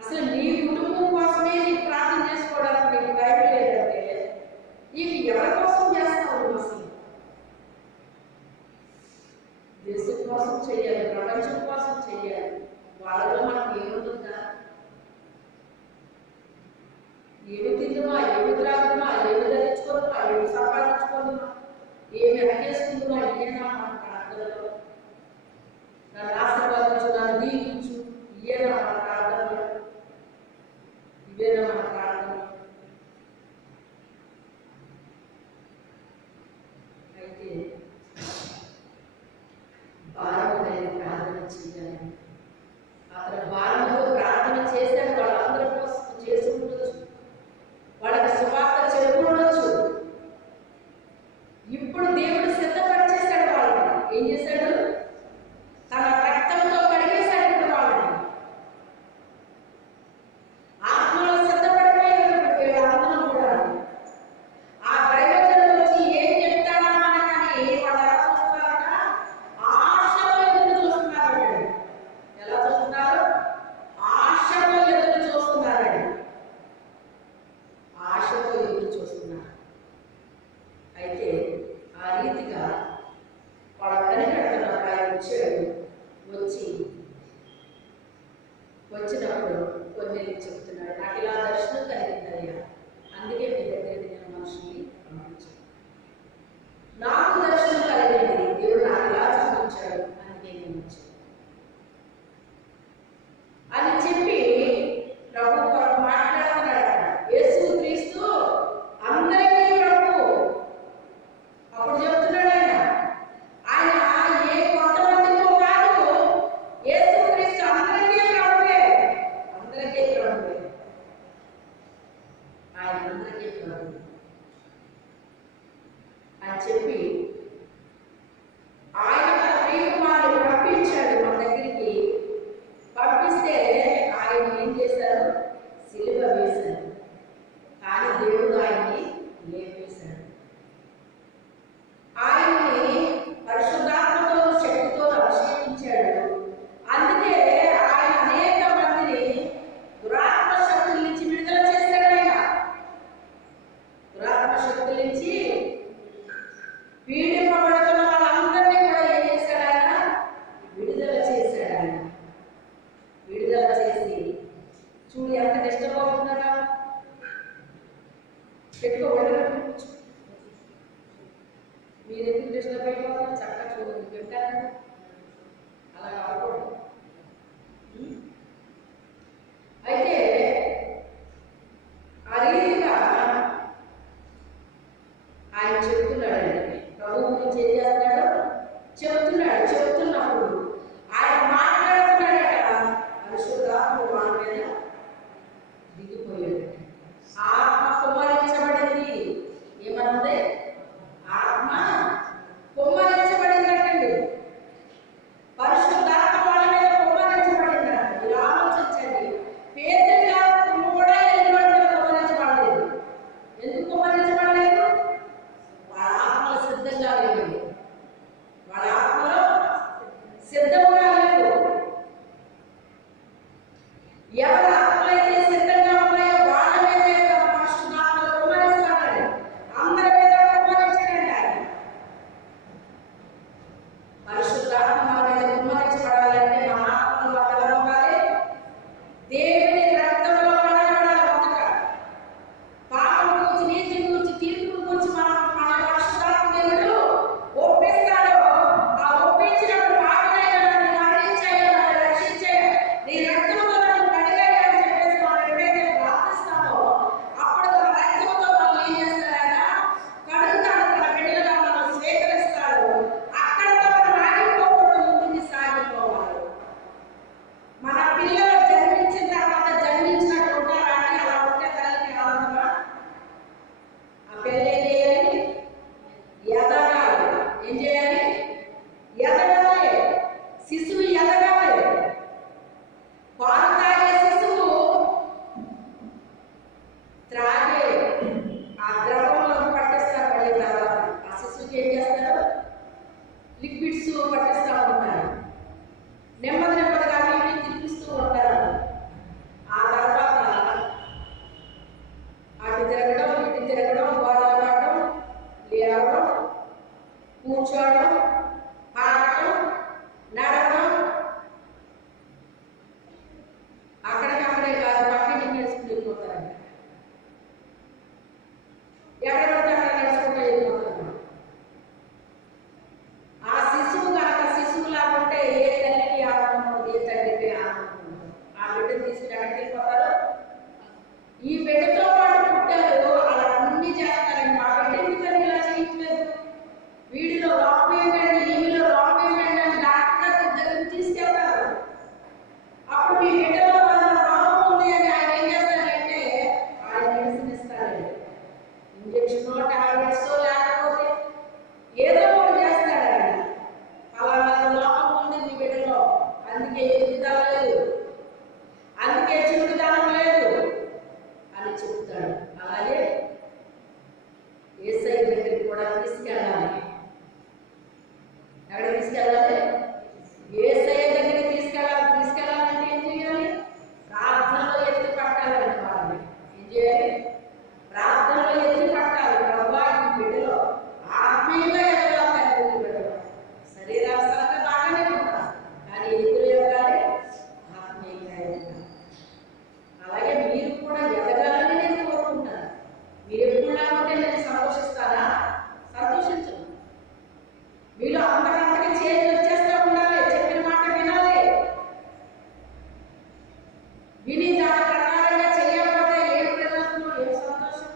అసలు నీ కుటుంబం కోసమే నీకు ప్రార్థన చేసుకోవడానికి నీకు టైం లేదంటే నీకు ఎవరి కోసం చేస్తావు? అసలు దేశం కోసం చేయాలి, ప్రపంచం కోసం చేయాలి. వాళ్ళలో మనకు ఏముంటుందా? ఏమి తిందుమా, ఏమి త్రాగుమా, ఏమి ధరించుకోదుమా, ఏమి సంపాదించుకోదుమా, ఏమి అడిగేసుకుందుమా? ఇదేనా మన ప్రార్థనలో? నన్ను ఆశీర్వాదించు, నన్ను దీవించు, ఇయేనా మన ప్రార్థనలో? ఇవేనా మన ప్రార్థన? అయితే భారమైన ప్రార్థన చేయాలి. అతను భారంతో ప్రార్థన చేశాడు. వాళ్ళందరి కోసం చేసి ఉండొచ్చు, వాళ్ళకి సువార్త చెప్పు ఉండొచ్చు. ఇప్పుడు దేవుడు సిద్ధపరిచేశాడు వాళ్ళని. ఏం చేశాడు? తన రక్తంతో కడిగేశాడు. ఇప్పుడు వాళ్ళని ఆత్మలో సిద్ధపడిపోయారు అందరం కూడా. ఆ దైవజనుడు వచ్చి ఏం చెప్తాడా మనకని వాళ్ళు ఎలా చూస్తున్నారట? ఆశలో ఎదురు చూస్తున్నారండి. ఎలా చూస్తున్నారు? ఆశలో ఎదురు చూస్తున్నారండి. ఆశతో ఎదురు చూస్తున్నారు. అయితే ఆ రీతిగా వాళ్ళ కనిపెడుతున్నారు. ఆయన వచ్చాడు. వచ్చినప్పుడు కొన్ని చెప్తున్నాడు, నాకు ఇలా దర్శనం కలిగిందయ్యా, అందుకే మీ దగ్గరికి నేను మనుషుల్ని పంపించాను. నాకు దర్శనం కలిగింది, దేవుడు నాకు ఇలా చూపించాడు, అందుకే నేను వచ్చాను అని చెప్పి ప్రభు కొరకు మాట్లాడుతున్నాడు. యేసు క్రీస్తు అందరికీ ప్రభు. అప్పుడు చెప్తున్నాడు ఆయన ఏ కొంతమందికో కాదు, యేసు క్రీస్తు అందరికీ ప్రభువే, అందరికీ ప్రభువే, ఆయన అందరికీ ప్రభు అని చెప్పి ఆయన తన ప్రియకుమారుని పంపించాడు మన దగ్గరికి. పంపిస్తే ఆయన ఏం చేశారు? సిలువ వేశారు. కానీ దేవుడు ఆయన్ని లేపేశాడు. ఆయన్ని పరిశుద్ధాత్మతో శక్తితో అభిషేకించాడు. అందుకే ఆయన అనేక మందిని దురాత్మ శక్తుల నుంచి విడుదల చేశాడు. ఆయన దురాత్మ శక్తుల నుంచి డిస్టర్బ్ అవుతున్నారా? పెట్టుకోవాలి. మీరు ఎందుకు డిస్టర్బ్ అయిపోతారు? చక్కగా చూడండి, పెట్టారు అలా కాకూడదు. అయితే ఆ రీతిగా ఆయన చెప్తున్నాడండి. ప్రభు గురించి ఏం చేస్తున్నాడు? చెప్తున్నప్పుడు ఆయన మాట్లాడుతున్నాడట. పరిశుద్ధాత్మ వాళ్ళ మీద దిగిపోయాడు. ఆత్మ కుమ్మరించబడింది. ఏమన్నది? ఆత్మ కుమ్మరించబడిందంటండి. పరిశుద్ధాత్మ వాళ్ళ మీద కుమ్మరించబడిందంట. మీరు ఆలోచించండి. పేతురు గారు కూడా కుమ్మరించబడలేదు. ఎందుకు కుమ్మరించబడలేదు? వాళ్ళ ఆత్మలో సిద్ధంగా లేదు. వాళ్ళ ఆత్మలో సిద్ధంగా లేదు. ఎవరి ఆత్మలైతే సిద్ధంగా ఉన్నాయో వాళ్ళ మీద పరిశుద్ధాత్మ కుమ్మరిస్తాడు. అందరి మీద కుమ్మరించడండి ఆయన. పరిశుద్ధాత్మ మన మీద కుమ్మరించబడాలంటే మన ఆత్మలో ఎలా ఉండాలి? దేవుని రక్తంలో కడగబడాలి. మొదట పాపం గురించి, నీతి గురించి, తీర్పు గురించి మన పరిశుద్ధాత్మ దేవుడు ఒప్పిస్తాడు. ఆ ఒప్పించినప్పుడు పాపనైనా నన్ను మరణించాయో, నన్ను రక్షించాయో, నీ రక్తంతో నన్ను కడిగాయో అని చెప్పేసి మనం ఎప్పుడైతే ప్రార్థిస్తామో అప్పుడు తన రక్తంతో మనం ఏం చేస్తాడైనా కడుగుతాడు. తన బిడ్డలుగా మనం స్వీకరిస్తాడు. అక్కడతో మనం ఆగిపోకూడదు, ముందుకు సాగిపోవాలి. మన పిల్లలు జన్మించిన తర్వాత జన్మించినట్టు ఉంటారా అని అలా ఉంటే తల్లికి ఆనందమా? ఆ పిల్లలు ఏం చేయాలి? ఎదగాలి. ఏం చేయాలి? ఎదగాలి. శిశువు ఎదగాలి. పాలు తాగే శిశువు త్రాగే ఆ ద్రవంలో పట్టిస్తారు. మళ్ళీ తర్వాత ఆ శిశువుకి ఏం చేస్తారు? లిక్విడ్స్ పట్టిస్తూ ఉంటారు. నెమ్మదిగా అవి తినిపిస్తూ ఉంటారు. ఆ తర్వాత అటు తిరగడం, ఇటు తిరగడం, గోడలు పడడం, లేవడం, కూర్చోవడం, పాడటం, నడవడం. అక్కడికక్కడే కాదు, పక్కింటికి నడుచుకుంటూ వెళ్ళిపోతారు. ఎక్కడ పడితే అక్కడ నడుచుకుంటూ వెళ్ళిపోతారు. ఆ శిశువు కనుక శిశువులా ఉంటే ఏ తల్లికి ఆనందం ఉండదు, ఏ తండ్రికి ఆనందం ఉండదు. ఆ బిడ్డను తీసుకుని ఎక్కడికి వెళ్ళిపోతారు? ఈ బిడ్డతో పాటు పుట్టారు, అలా అన్ని చేస్తారండి. మా బిడ్డ ఎందుకని ఇలా చేయట్లేదు? వీడిలో లోపం ఏంటండి, ఈమెలో లోపం ఏంటండి అని డాక్టర్ దగ్గరికి తీసుకెళ్తారు. అప్పుడు మీ బిడ్డలో లోపం ఉంది అని ఆయన ఏం చేస్తాడంటే ఆయన మెడిసిన్ ఇస్తాడండి. ఇంజక్షనో, టాబ్లెట్స్ లేకపోతే ఏదో ఒకటి చేస్తాడు ఆయన. ఫలానా లోపం ఉంది మీ బిడ్డలో, అందుకే ఎదుగుదల లేదు, అందుకే చురుకుదనం లేదు అని చెప్తాడు. అలాగే యేసయ్య దగ్గరికి కూడా తీసుకెళ్ళాలి. ఎక్కడ తీసుకెళ్ళాలి? యేసయ్య దగ్గరికి తీసుకెళ్ళాలి. తీసుకెళ్ళాలంటే ఏం చేయాలి? ప్రార్థనలో ఎత్తి పట్టాలండి. వాళ్ళని ఏం చేయాలి? ప్రార్థనలో ఎత్తి పట్టాలి. ప్రభువా, ఈ బిడ్డలో ఆత్మీయంగా ఎదగాలి. తండ్రి బిడ్డలో శరీరాసంగా బాగానే ఉంటారు, కానీ ఎందులో ఎదగాలి? ఆత్మీయంగా ఎదగాలి. అలాగే మీరు కూడా ఎదగాలని నేను కోరుకుంటాను. మీరు ఎప్పుడు లేకుంటే నేను సంతోషిస్తానా? సంతోషించను. మీలో అంతకంతగా చేంజ్ వచ్చేస్తూ ఉండాలి. చెప్పిన మాట వినాలి. విని దాని ప్రకారంగా చేయకపోతే ఏం ప్రయోజనం, ఏం సంతోషం?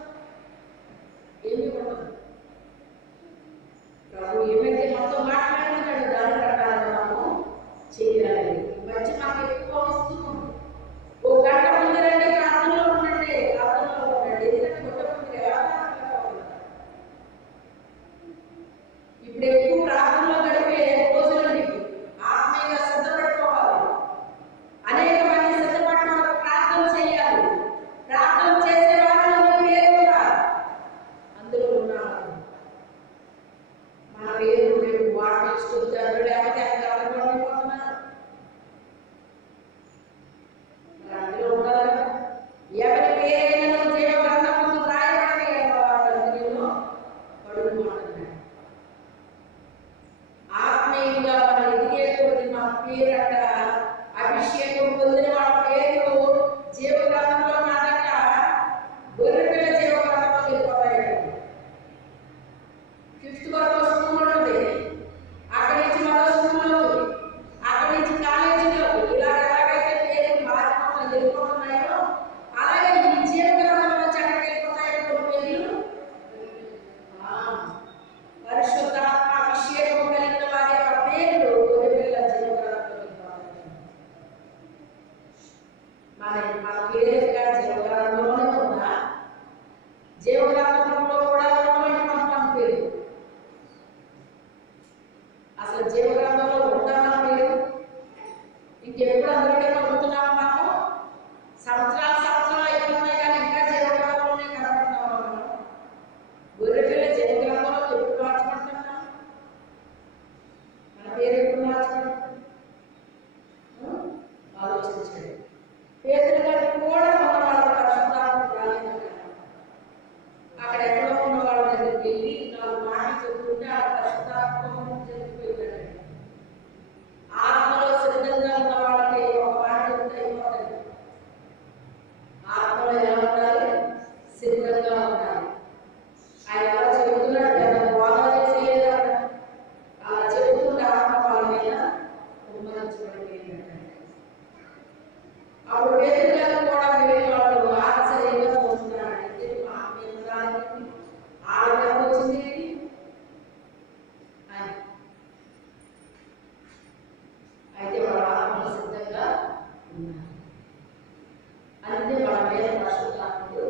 మీద పరిశుద్ధాత్ముడు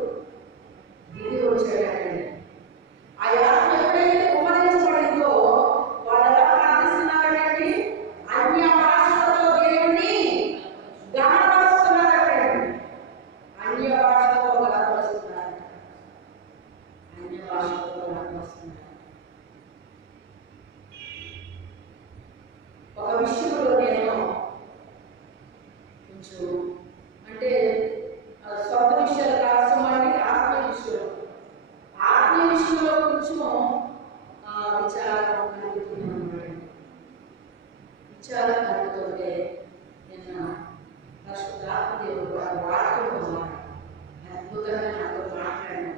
దిగి వచ్చాడండి. ఆ ఆత్మ ఎప్పుడైతే కుమ్మరించబడిందో వాళ్ళు ఎలా ప్రార్థిస్తున్నారండి? అన్య భాషలతో దేవుణ్ణి గణపరుస్తున్నారండి. అన్య భాషలతో గణపరుస్తున్నారు. అన్య భాషలతో గణపరుస్తున్నారు. ఒక విషయంలో నేను కొంచెం అంటే సొంత విషయాలు కాల్సమండి, ఆత్మీయ విషయంలో కొంచెం విచారం కలుగుతున్నాను. విచారం కలుగుతుంటే నిన్న పరిశుద్ధాత్మ దేవుడు వాక్యం అద్భుతంగా నాతో మాట్లాడాడు.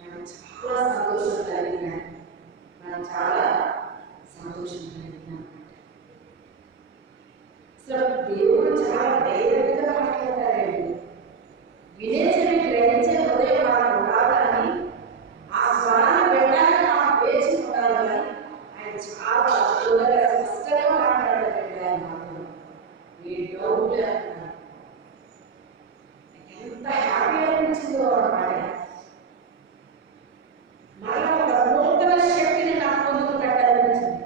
నాకు చాలా సంతోషం కలిగినాడు. నాకు చాలా సంతోషం కలిగినాను. అసలు దేవుడు చాలా డైరెక్ట్గా మాట్లాడతారండి. వినే చెవి గ్రహించే హృదయం మనకు ఉండాలి కానీ ఆ స్వరాన్ని వినడానికి మనం వేచి ఉండాలి కానీ ఆయన చాలా అద్భుతంగా స్పష్టంగా మాట్లాడారండి. ఆయన మాత్రం ఏ డౌట్ లేకుండా ఎంత హ్యాపీ అనిపించిందో అన్నమాట. మరలా ఒక నూతన శక్తిని నాకు పొందుకున్నట్టు అనిపించింది.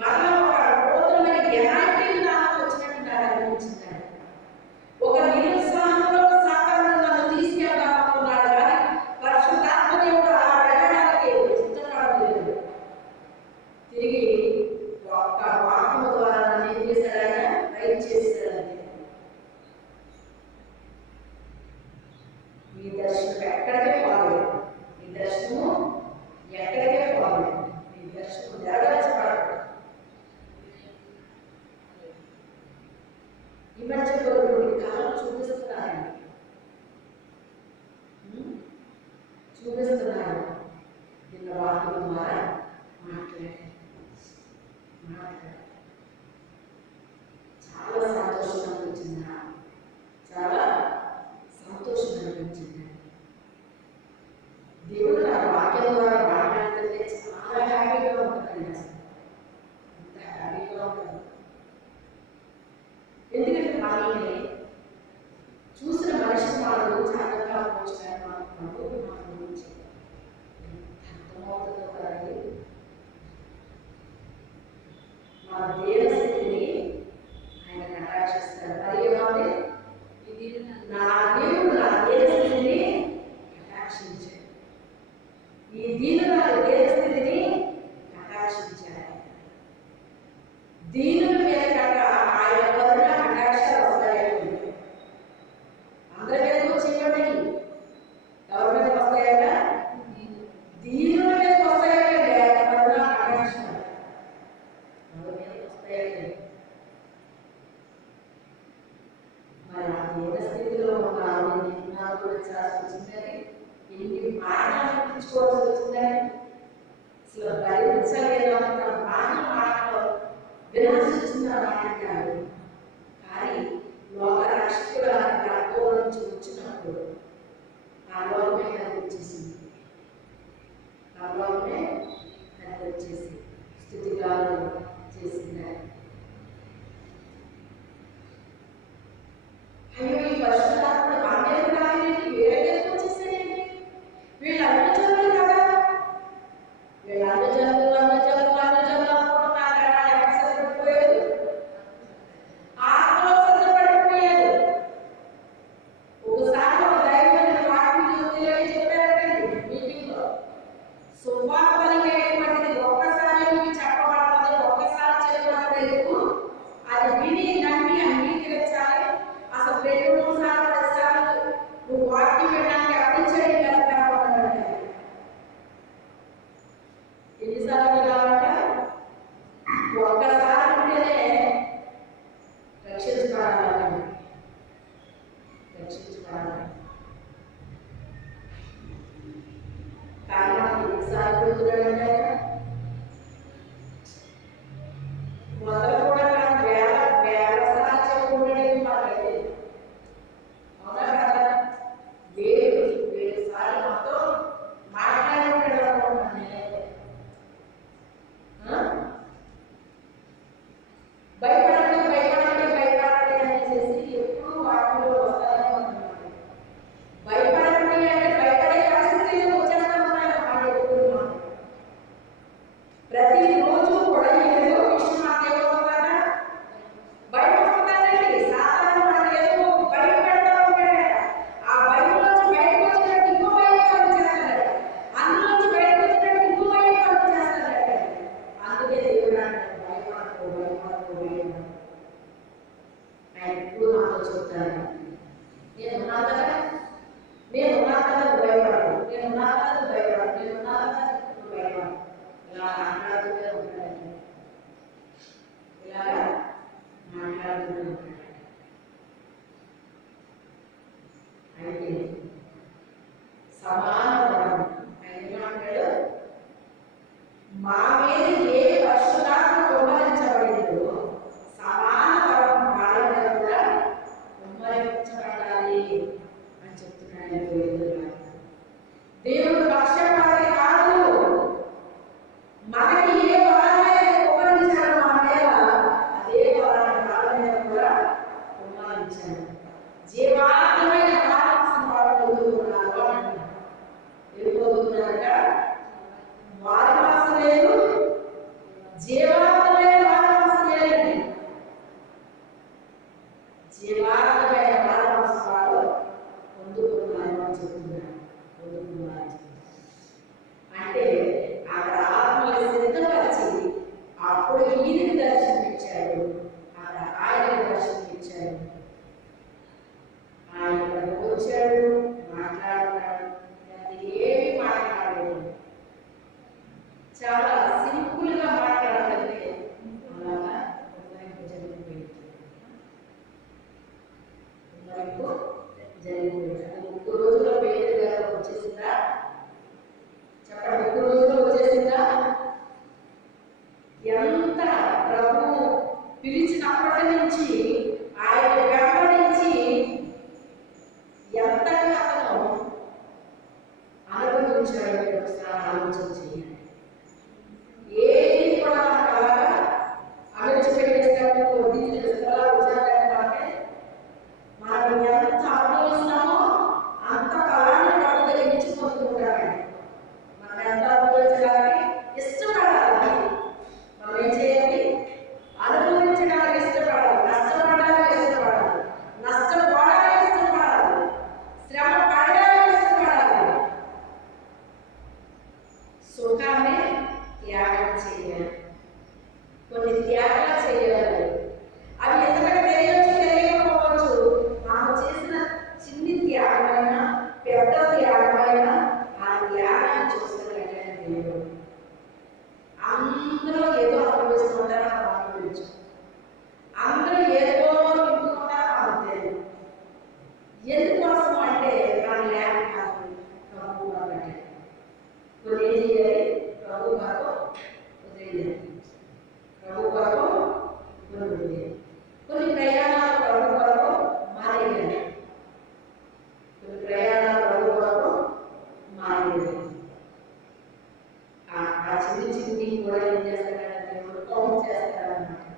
మరలా ఒక నూతనమైన ఎనాటిని నాకు వచ్చినట్టు నాకు అనిపించింది. ఒక నిరుత్సాహంలో సాతాను నన్ను తీసుకెళ్దామనుకున్నాడు కానీ పరిశుద్ధాత్మ దేవుడు అలా వెళ్ళడానికి సిద్ధపడలేదు. తిరిగి ఒక్క వాక్యము ద్వారా నన్ను ఏం చేశాడు? ఆయన రైట్ చేశాడంతే. ఈ దర్శనం ఎక్కడికే పోలేదు. ఈ దర్శనము ఎక్కడికే పోలేదు. ఈ దర్శనం నెరవేర్చబడదు. ఈ మధ్య కొన్ని కళలు చూపిస్తున్నారండి. చూపిస్తున్నారు. నిన్న వాక్యం ద్వారా మాట్లాడారు. చాలా సంతోషం అనిపించింది. చాలా సంతోషం అనిపించింది. దేవుడు నా వాక్యం ద్వారా మాట్లాడుతుంటే చాలా హ్యాపీగా ఉంటుందండి. అసలు అంత హ్యాపీగా ఉంటుంది. ఎందుకంటే మనల్ని చూసిన మనిషి వాళ్ళు చక్కగా వచ్చారు. మన గురించి అర్థమవుతుందో కదండి. మన దేవస్థితిని ఆయన కటాక్షిస్తారు. మరి ఏమంటే ఇది నా దేవుడు నా దేవస్థితిని కటాక్షించాడు. ఈ దీనురాలు దేవస్థితిని కటాక్షించాడు. దీనుల మీద కనుక ఆయన కరుణ కటాక్షాలు వస్తాయండి. అందరి మీద వచ్చేయండి. ఎవరి మీద వస్తాయట? దీనుల మీద వస్తాయండి. ఆయన కరుణ కటాక్షాలు ఎవరి మీద వస్తాయండి. మరి ఆ దేవ స్థితిలో ఉన్న నాకు వచ్చాల్సి వచ్చిందని ఎన్ని మాటలు అనిపించుకోవాల్సి వచ్చిందని అసలు భరించలేనంత మాటలు వినాల్సి వచ్చిందన్నమాట. కానీ లోక రక్షకుడు గర్భం నుంచి వచ్చినప్పుడు ఆ లోకమే కనిపించేసింది. ఆ లోకమే కనిపించేసి స్థుతిగాలు చేసింది. అయ్యో ఈ పరిశుద్ధాత్మ మానేరు రాలేంటి, వేరే దగ్గరకు వచ్చేసాయండి. వీళ్ళు అన్నజనులు కదా, వీళ్ళు అన్నజనులు సరిపడిపోయారు. ఆత్మలో సరిపడిపోయారు. ఒక నేనున్నాను కదా భయపడు, నేనున్నాను కదా భయపడు, ఇలా మాట్లాడుతూనే ఉంటాడు. ఇలాగా మాట్లాడుతూనే ఉంటాడు. అయితే సమాన వరం ఆయన ఏమంటాడు, మా మీద ఏ పరిశుద్ధాత్మ కుమ్మరించబడిందో సమాన వరం వాళ్ళ మీద కూడా కుమ్మరించబడాలి అని చెప్తున్నాడు. దేవుడు పక్షపాతి కాదు. మనకి ఏ వరాలైతే కుమ్మరించాడు మన మీద, అదే వరాన్ని వాళ్ళ మీద కూడా కుమ్మరించాడు. జీవాత్మైన వారసం వాళ్ళు పొందుతున్నారు అంటున్నారు. ఏం పొందుతున్నారట? వారసం లేదు, జీవాత్మైన వారసం లేదండి. జీవాత్మైన వారసం వాళ్ళు పొందుతున్నారు అని చెప్తున్నారు. పొందుతున్నారు అంటే అక్కడ ఆత్మలు సిద్ధపరిచి అప్పుడు ఈయనకి దర్శనం ఇచ్చాడు, అక్కడ ఆయనకి దర్శనం ఇచ్చాడు. ఆయన వచ్చాడు, మాట్లాడుతున్నాడు, ఏమి మాట్లాడలేదు. చాలా సింపుల్ గా మాట్లాడుతుంటే అలాగా జరిగిపోయింది. అది 3 రోజుల పేరు గారు వచ్చేసిందా? చెప్పండి, 3 రోజులు వచ్చేసిందా? ఎంత ప్రభు పిలిచినప్పటి నుంచి ఆయన వెంబడించి ఎంతగా అతను అనుభవించాడు ఒకసారి ఆలోచన చేయండి. ఏది కూడా మనకు అలాగా అణచిపెట్టేస్తాము, వడ్డీలా వచ్చారంటే మనం ఎంత అనుభవిస్తామో అంత ఫలాన్ని వాళ్ళు గ్రహించిపోతుంటారండి. మనం ఎంత అనుభవించడానికి ఇష్టపడాలి. మనం ఏం చేయాలి? అనుభవించడానికి ఇష్టపడాలి, నష్టపడడానికి ఇష్టపడాలి, నష్టపోవడానికి ఇష్టపడాలి, శ్రమ పడడానికి ఇష్టపడాలి, సుఖాన్ని త్యాగం చేయాలి, కొన్ని త్యాగాలు చేయాలి. అవి ఎంతకంటే తెలియచ్చు తెలియకపోవచ్చు. మనం చేసిన చిన్ని త్యాగమైన పెద్ద త్యాగమైన ఆ త్యాగాన్ని చూస్తారంటే దేవుడు అందరూ ఏదో అనుభవిస్తుంటారో మనం అనుభవించు, అందరూ ఏదో నింపుకుంటారో మనకు తెలియదు. ఎందుకోసం అంటే మన ల్యాబ్ కాదు, ప్రభు కాబట్టి కొన్ని ఏం చేయాలి? ప్రభు కొరకు వదిలేయాలి, ప్రభు కొరకు వదిలేయాలి. కొన్ని ప్రయాణాలు ప్రభు కొరకు మానేయాలి, కొన్ని ప్రయాణాలు ప్రభు కొరకు మానేయాలి. ఆ చిన్ని చిన్ని కూడా ఏం చేస్తారంటే దేవుడు కౌంట్ చేస్తారన్నమాట.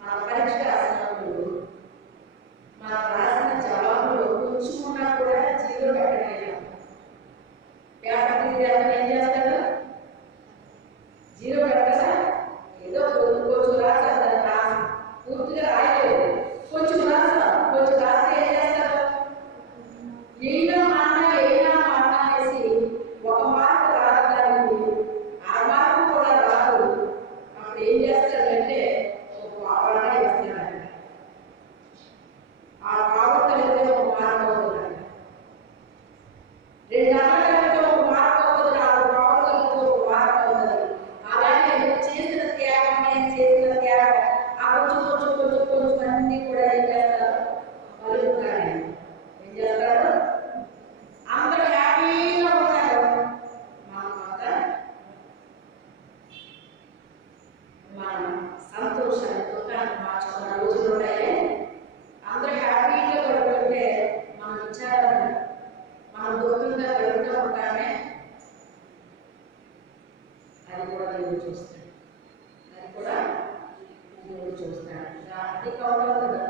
మన పరీక్ష రాసినప్పుడు మనం రాసిన జవాబులు కొంచెం ఉన్నా కూడా జీరో పెట్టగలిగాం. పేపర్ తిరిగి ఏం చేస్తాడు? జీరో పెట్టదా? ఏదో కొంచెం రాస్తారు, దాన్ని రాసి పూర్తిగా రాయలేదు, కొంచెం రాస్తారు. కొంచెం రాస్తే ఏం చేస్తారు? ఏనా మాట వేసి 1 మార్కు రావడానికి 6 మార్కు కూడా రాదు. అప్పుడు ఏం చేస్తాడంటే ఒక పావలా వేస్తున్నాడు. ఆ పావతలైతే 1 మార్కు అవుతుందంట, 2 అరగంటలతో 1 మార్కు అవుతుంది, 6 పావతలతో 1 మార్కు అవుతుంది. అలాగే చేసిన త్యాగం, నేను చేసిన త్యాగం ఆ కొంచెం అన్ని కూడా ఏం చేస్తారు? పలుకుతాడు. ఏం చేస్తాడు? అందరూ హ్యాపీగా ఉంటారు. మన సంతోషాన్ని దుఃఖాన్ని మార్చుకున్న రోజులు ఉంటాయి. అందరూ హ్యాపీగా గడుపుతుంటే మన విచారాన్ని మనం దుఃఖంగా గడుపుతూ ఉంటామే. అది కూడా దేవుడు చూస్తాడు, అది కూడా దేవుడు చూస్తాడు. అది కౌరవుతుంది.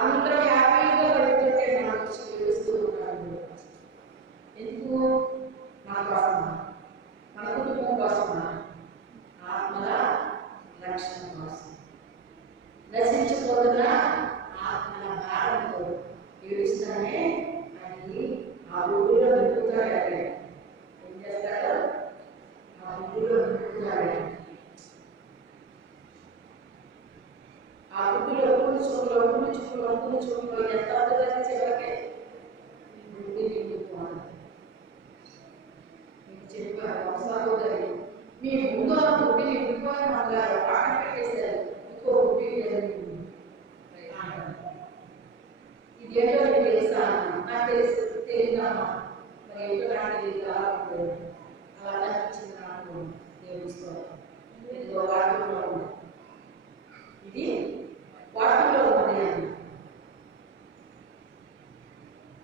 అందరూ హ్యాపీగా గడుపుతుంటే మనం చూస్తూ ఉంటాడు. ఎందుకు? మన కోసమా? మన కుటుంబం కోసమా? ఆత్మల రక్షణ కోసం. నశించిపోతున్న ఆత్మల భారంతో ఏడుస్తానే అని ఆ ఊళ్ళో వెతుకుతాడు. ఏం చేస్తాడు? ఆ ఊళ్ళో తెలియదమ్మా, మరి ఏంటో నాకు తెలియదు, అలా ఉంటుంది, అలా అనిపించింది నాకు. దేవుడిస్తోంది ఇది వాటిలో ఉంది, ఇది వాటిలో ఉంది అని.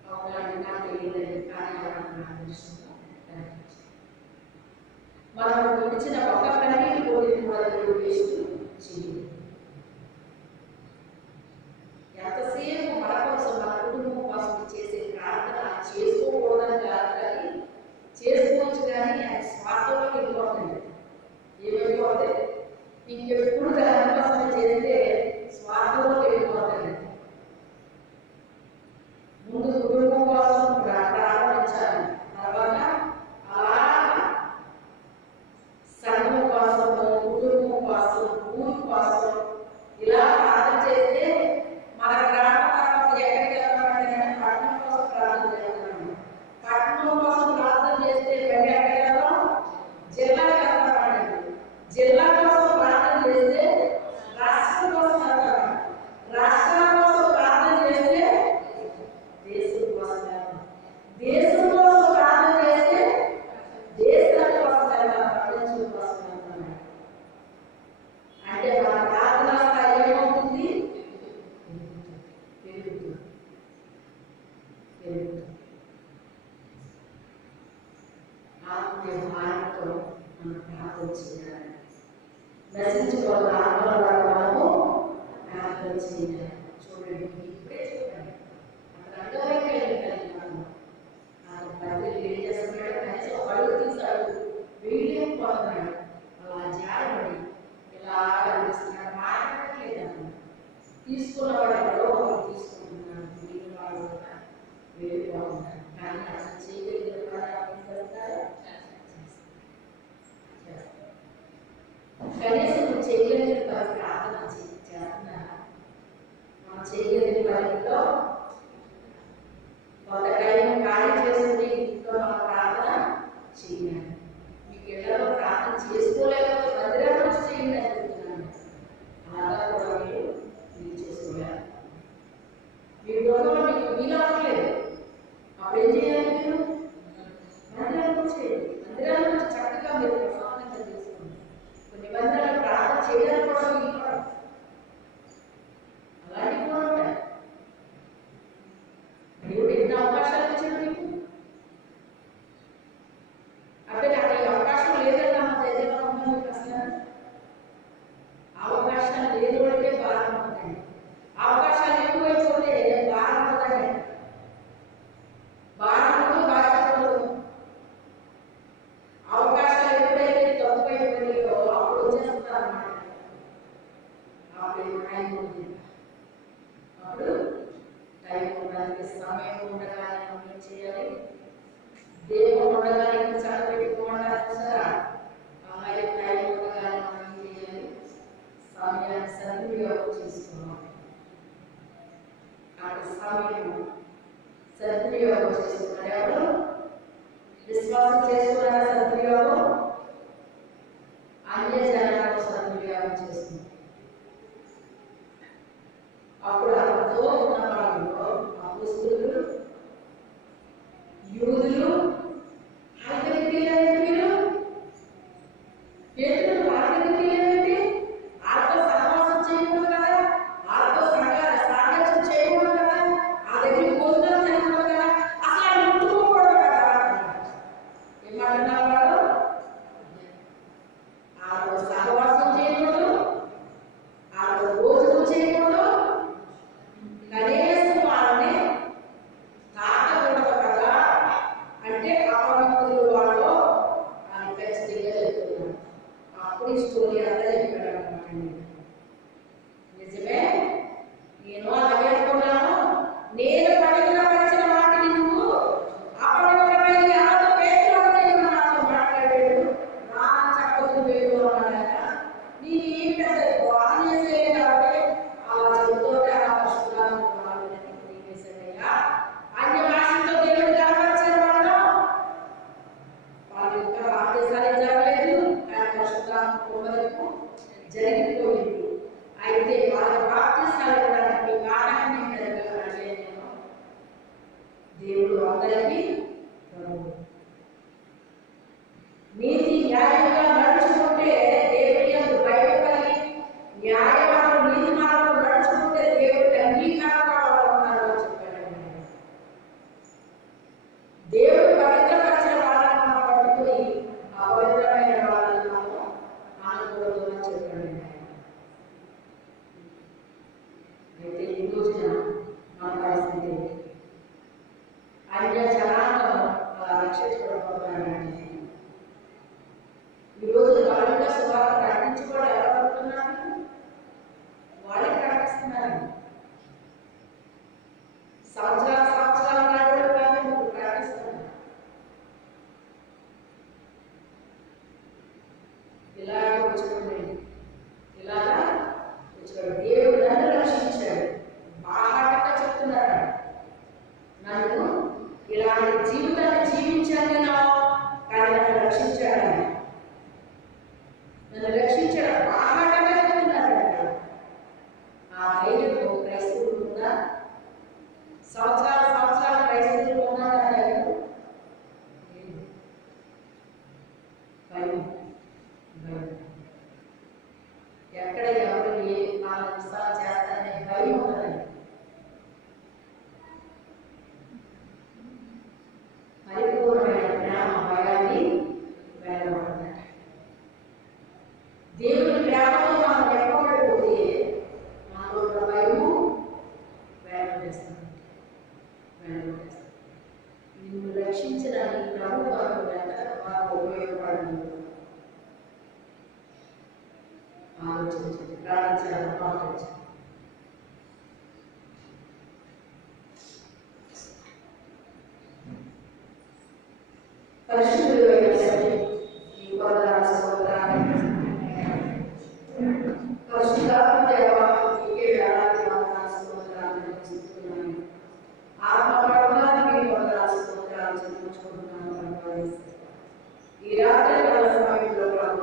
అవునండి, నాకు తెలియలేదు, కానీ నాకు తెలుస్తుంది. మనం విడిచిన ఒక్క కన్నీటి కోరిక కూడా దేవుడు వేస్తూ చేయదు. ఎంతసేపు మన కోసం, మన కుటుంబం కోసం చేసే ప్రార్థన చేసుకోకూడదని కాదు, కానీ చేసుకోవచ్చు, కానీ ఆయన స్వార్థంలో వెళ్ళిపోతుంది. ఏమైపోతే ఇంకెప్పుడు దాని కోసం చేస్తే స్వార్థంలో వెళ్ళిపోతుంది. ముందు కుటుంబం కోసం ప్రారంభించాలి, తర్వాత అలా సంఘం కోసం, కుటుంబం కోసం, ఊరి కోసం ఇలా ప్రార్థన చేస్తే మన గ్రామం తర్వాత ఎక్కడికి వెళ్తామంటే పట్టణం కోసం ప్రార్థన చేస్తున్నాము. పట్టణం కోసం ప్రార్థన చేస్తే వెంట ఎక్కడికి వెళ్తాం? జిల్లాకి వెళ్తామండి. జిల్లా కోసం ప్రార్థన చేస్తే రాష్ట్రం కోసం వెళ్తాం. రాష్ట్రాల కోసం ప్రార్థన చేస్తే దేశం కోసం వెళ్తాం. దేశం కోసం ప్రార్థన చేస్తే దేశాల కోసం వెళ్తాం, ప్రపంచం కోసం వెళ్తాం. అంటే మన ప్రార్థన స్థాయి ఏమవుతుంది? ఆత్మీయ భారంతో మనం ప్రార్థన చేయాలి. నశించుకోవాలి ఆత్మల ద్వారా మనము ప్రార్థన చేయాలి. చూడండి, ఇప్పుడే చూడండి, అక్కడ అంగవైకల్యం కలిగిన ప్రజలు ఏం చేస్తున్నాడు? కనీసం అడుగు తీసాడు, వీళ్ళేం పోతున్నాడు, అలా జారబడి ఇలా కనిపిస్తున్నాడు, మాట్లాడలేదన్న. తీసుకున్నవాడు ఎవరో తీసుకుంటున్నాడు, మిగిలిన వాడు వెళ్ళిపోతున్నాడు. కానీ అసలు చేయగలిగిన కనీసం నువ్వు చేయగలిగిన ప్రార్థన చేస్తున్నారా? మనం చేయగలిగిన వారిలో కొంత టైం ఖాళీ చేసుకుని ఇంట్లో మన ప్రార్థన చేయాలి. మీకు ఇళ్లలో ప్రార్థన చేసుకోలేకపోతే మందిరాల నుంచి చేయండి అని చెప్తున్నాను. అలాగా కూడా మీరు చేసుకోవాలి. మీ గృహంలో మీకు వీలవట్లేదు, అప్పుడు ఏం చేయాలి? మీరు మందిరాల నుంచి చేయండి. మందిరాల నుంచి చక్కగా మీరు ప్రశాంతంగా చేసుకోండి. కొన్ని మందిరాలు ప్రార్థన చేయడానికి కూడా వీలుపడదు, అలాంటివి కూడా ఉంటాయి. దేవుడు ఎన్ని అవకాశాలు ఇచ్చాడు మీకు? అంటే నాకు ఈ అవకాశం లేదన్నా మా దగ్గర ఉన్నాను మీకు అసలు. అవకాశాలు లేదు అంటే భారం అవుతాయి, అవకాశాలు ఎక్కువైపోతే భారం అవుతాయి. భారంతో బాధ్యతలు, అవకాశాలు ఎప్పుడైతే తక్కువైపోయాయో అప్పుడు వచ్చేస్తారు అన్నమాట. అప్పుడు టైం ఉంది, అప్పుడు టైం ఉండడానికి సమయం ఉండగానే మనం చేయాలి. దేవుడు ఉండగానే చక్కబెట్టుకోకుండా చూసారా? అలాగే టైం ఉండగానే మనం చేయాలి. సమయాన్ని సద్వినియోగం చేసుకోవాలి. అక్కడ సమయం సద్వినియోగం చేసుకున్నారు. ఎవరు విశ్వాసం చేసుకున్నారా? సద్వినియోగం. అన్య జనాలకు సద్వినియోగం చేస్తుంది. అప్పుడు అతనితో ఉన్న వాళ్ళలో అపోస్తలులు, యూదులు, ఆఖరికి వెళ్ళారంటే మీరు పేతురు ఆఖరికి వెళ్ళారంటే వాళ్ళతో సహవాసం చేయకూడదు కదా, వాళ్ళతో సాంగత్యం చేయకూడదు కదా, ఆ దగ్గర భోజనం చేయకూడదు కదా, అసలు ఆయన ముట్టుకోకూడదు కదా. ఏమంటున్నారు వాళ్ళు? అందరికీ ప్రభువు. నీతి న్యాయంగా నడుచుకుంటే దేవుడి యందు భయం కలిగి న్యాయవాడు నీతి మార్గంలో నడుచుకుంటే దేవుడి అంగీకారంగా ఉన్నారని చెప్పాడు. దేవుడు పవిత్రపరిచిన వాళ్ళని మనం పట్టుకుని అపవిత్రమైన వాళ్ళని మనం ఆనకూడదు అని చెప్పాడు. అయితే ఈ రోజున మన పరిస్థితి అన్య జనాంగం రక్షించబడిపోతున్నారండి. ఈ రోజు వాళ్ళ సువార్త ప్రకటించుకోవడం ఎలా పడుతున్నారు? వాళ్ళే ప్రకటిస్తున్నారు. సంవత్సరాలు ప్రకటిస్తున్నారు. ఇలాగే వచ్చుకోండి, ఇలాగా వచ్చుకోండి. దేవుడు నన్ను రక్షించాడు, బాహాటంగా చెప్తున్నాడు. నన్ను ఇలాంటి జీవితాన్ని జీవించాను నేను, కానీ నన్ను రక్షించాడు. నన్ను రక్షించడం బాహాటంగా చెప్తున్నాడు. ఆ ధైర్యం క్రైస్తవులు ఉందా? సంవత్సరాలు క్రైస్తవులు ఉన్నారా? భయం. ఎక్కడ ఎవరు ఏ 4 నిమిషాలు చేస్తారనే భయం ఉంటుందండి. పరిపూర్ణమైన ప్రేమ భయాన్ని వెళ్ళబడుతుంది. దేవుని ప్రేమతో మనం చెప్పబడిపోతే మనలో భయము వెళ్ళబడేస్తుంది. నిన్ను రక్షించడానికి ప్రభు వారు ఉపయోగపడదు. ఆలోచించండి, ప్రార్థించాలని ఆలోచించండి. పరిశుద్ధుడు అయిన తండ్రి, ఈ వందనాలు స్తోత్రాలు. పరిశుద్ధాత్మ దేవా, నీకే వేలాది వందనాలు స్తోత్రాలు చెల్లిస్తున్నాను. ఆత్మ పరమాత్మకి వందనాలు స్తోత్రాలు చెల్లించుకుంటున్నాను. ఈ రాత్రి కాల సమయంలో ప్రభు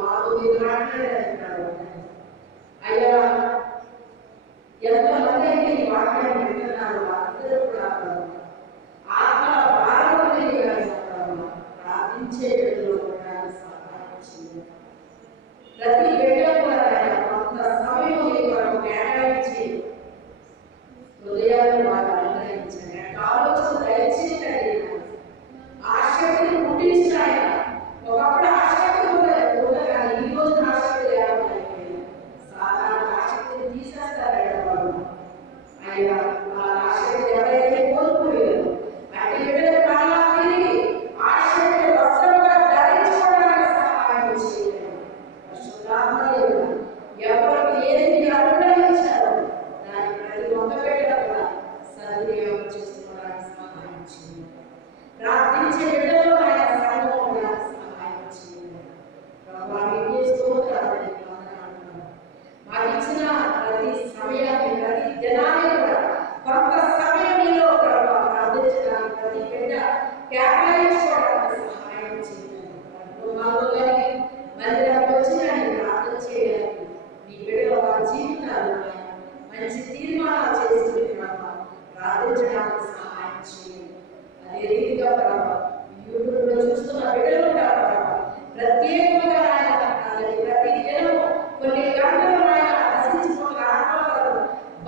మాతో మీరు మాట్లాడారు. అయ్యా, ఎంతమంది అయితే ఈ వాక్యాన్ని వింటున్నారు వారందరూ కూడా ఆత్మ భారం ప్రార్థించే బిడ్డలు ప్రతి బిడ్డ కూడా కొంత సమయం మీ కొరకు కేటాయించి హృదయాలను వారు అనుగ్రహించండి. ఆలోచన దయచేయండి. ఆసక్తిని పుట్టించిన ఆయన ఒకప్పుడు ఆసక్తి ఉండదు, కానీ ఈ రోజు ఆసక్తి లేకపోతే సాధారణ ఆసక్తిని తీసేస్తారయ్యా వాళ్ళు. అయ్యా, వాళ్ళ ఆసక్తి ఎవరైతే కోల్పోయారు అట్టి బిడ్డల ప్రాణాలు తిరిగి ఆసక్తి వస్త్రంగా ధరించుకోవడానికి సహాయం చేయండి. ఎవరికి ఏది అనుగ్రహించారో దాన్ని ప్రతి ఒక్క బిడ్డ కూడా సద్వినియోగం చేసుకోవడానికి సహాయం చేయండి. ప్రార్థించే బిడ్డలో ఆయన సంఘం ఉండడానికి సహాయం చేయండి. మాకు ఇచ్చిన ప్రతి సమయాన్ని, ప్రతి దినాన్ని కూడా కొంత సమయంలో ప్రార్థించడానికి ప్రతి బిడ్డ కేటాయించుకోవడానికి సహాయం చేయండి. కుటుంబాల్లో కానీ మందిరానికి వచ్చిన ప్రార్థన చేయడానికి మీ బిడ్డలో వారి జీవితాలు మంచి తీర్మానాలు చేసుకుని ప్రార్థించడానికి సహాయం చేయండి. అదే రీతిగా యూట్యూబ్లో చూస్తున్న బిడ్డలు ప్రత్యేకంగా ప్రతి దినము కొన్ని గంటలు నశించుకున్న ఆత్మలు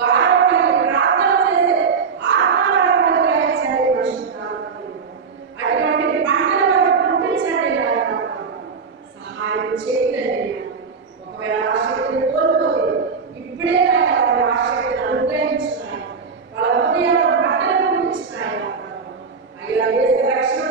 భారతీయ ప్రార్థన చేసే ఆత్మలను గ్రహించండి. అటువంటి పంటల వరకు పుట్టించండి, సహాయం చేయండి. ఒకవేళ ఆసక్తిని కోల్పోతే ఇప్పుడే ఆసక్తిని అనుగ్రహించున్నాయి. వాళ్ళ హృదయాలు పంటలు పుట్టించున్నాయి. అయ్యా, దేశ రక్షణ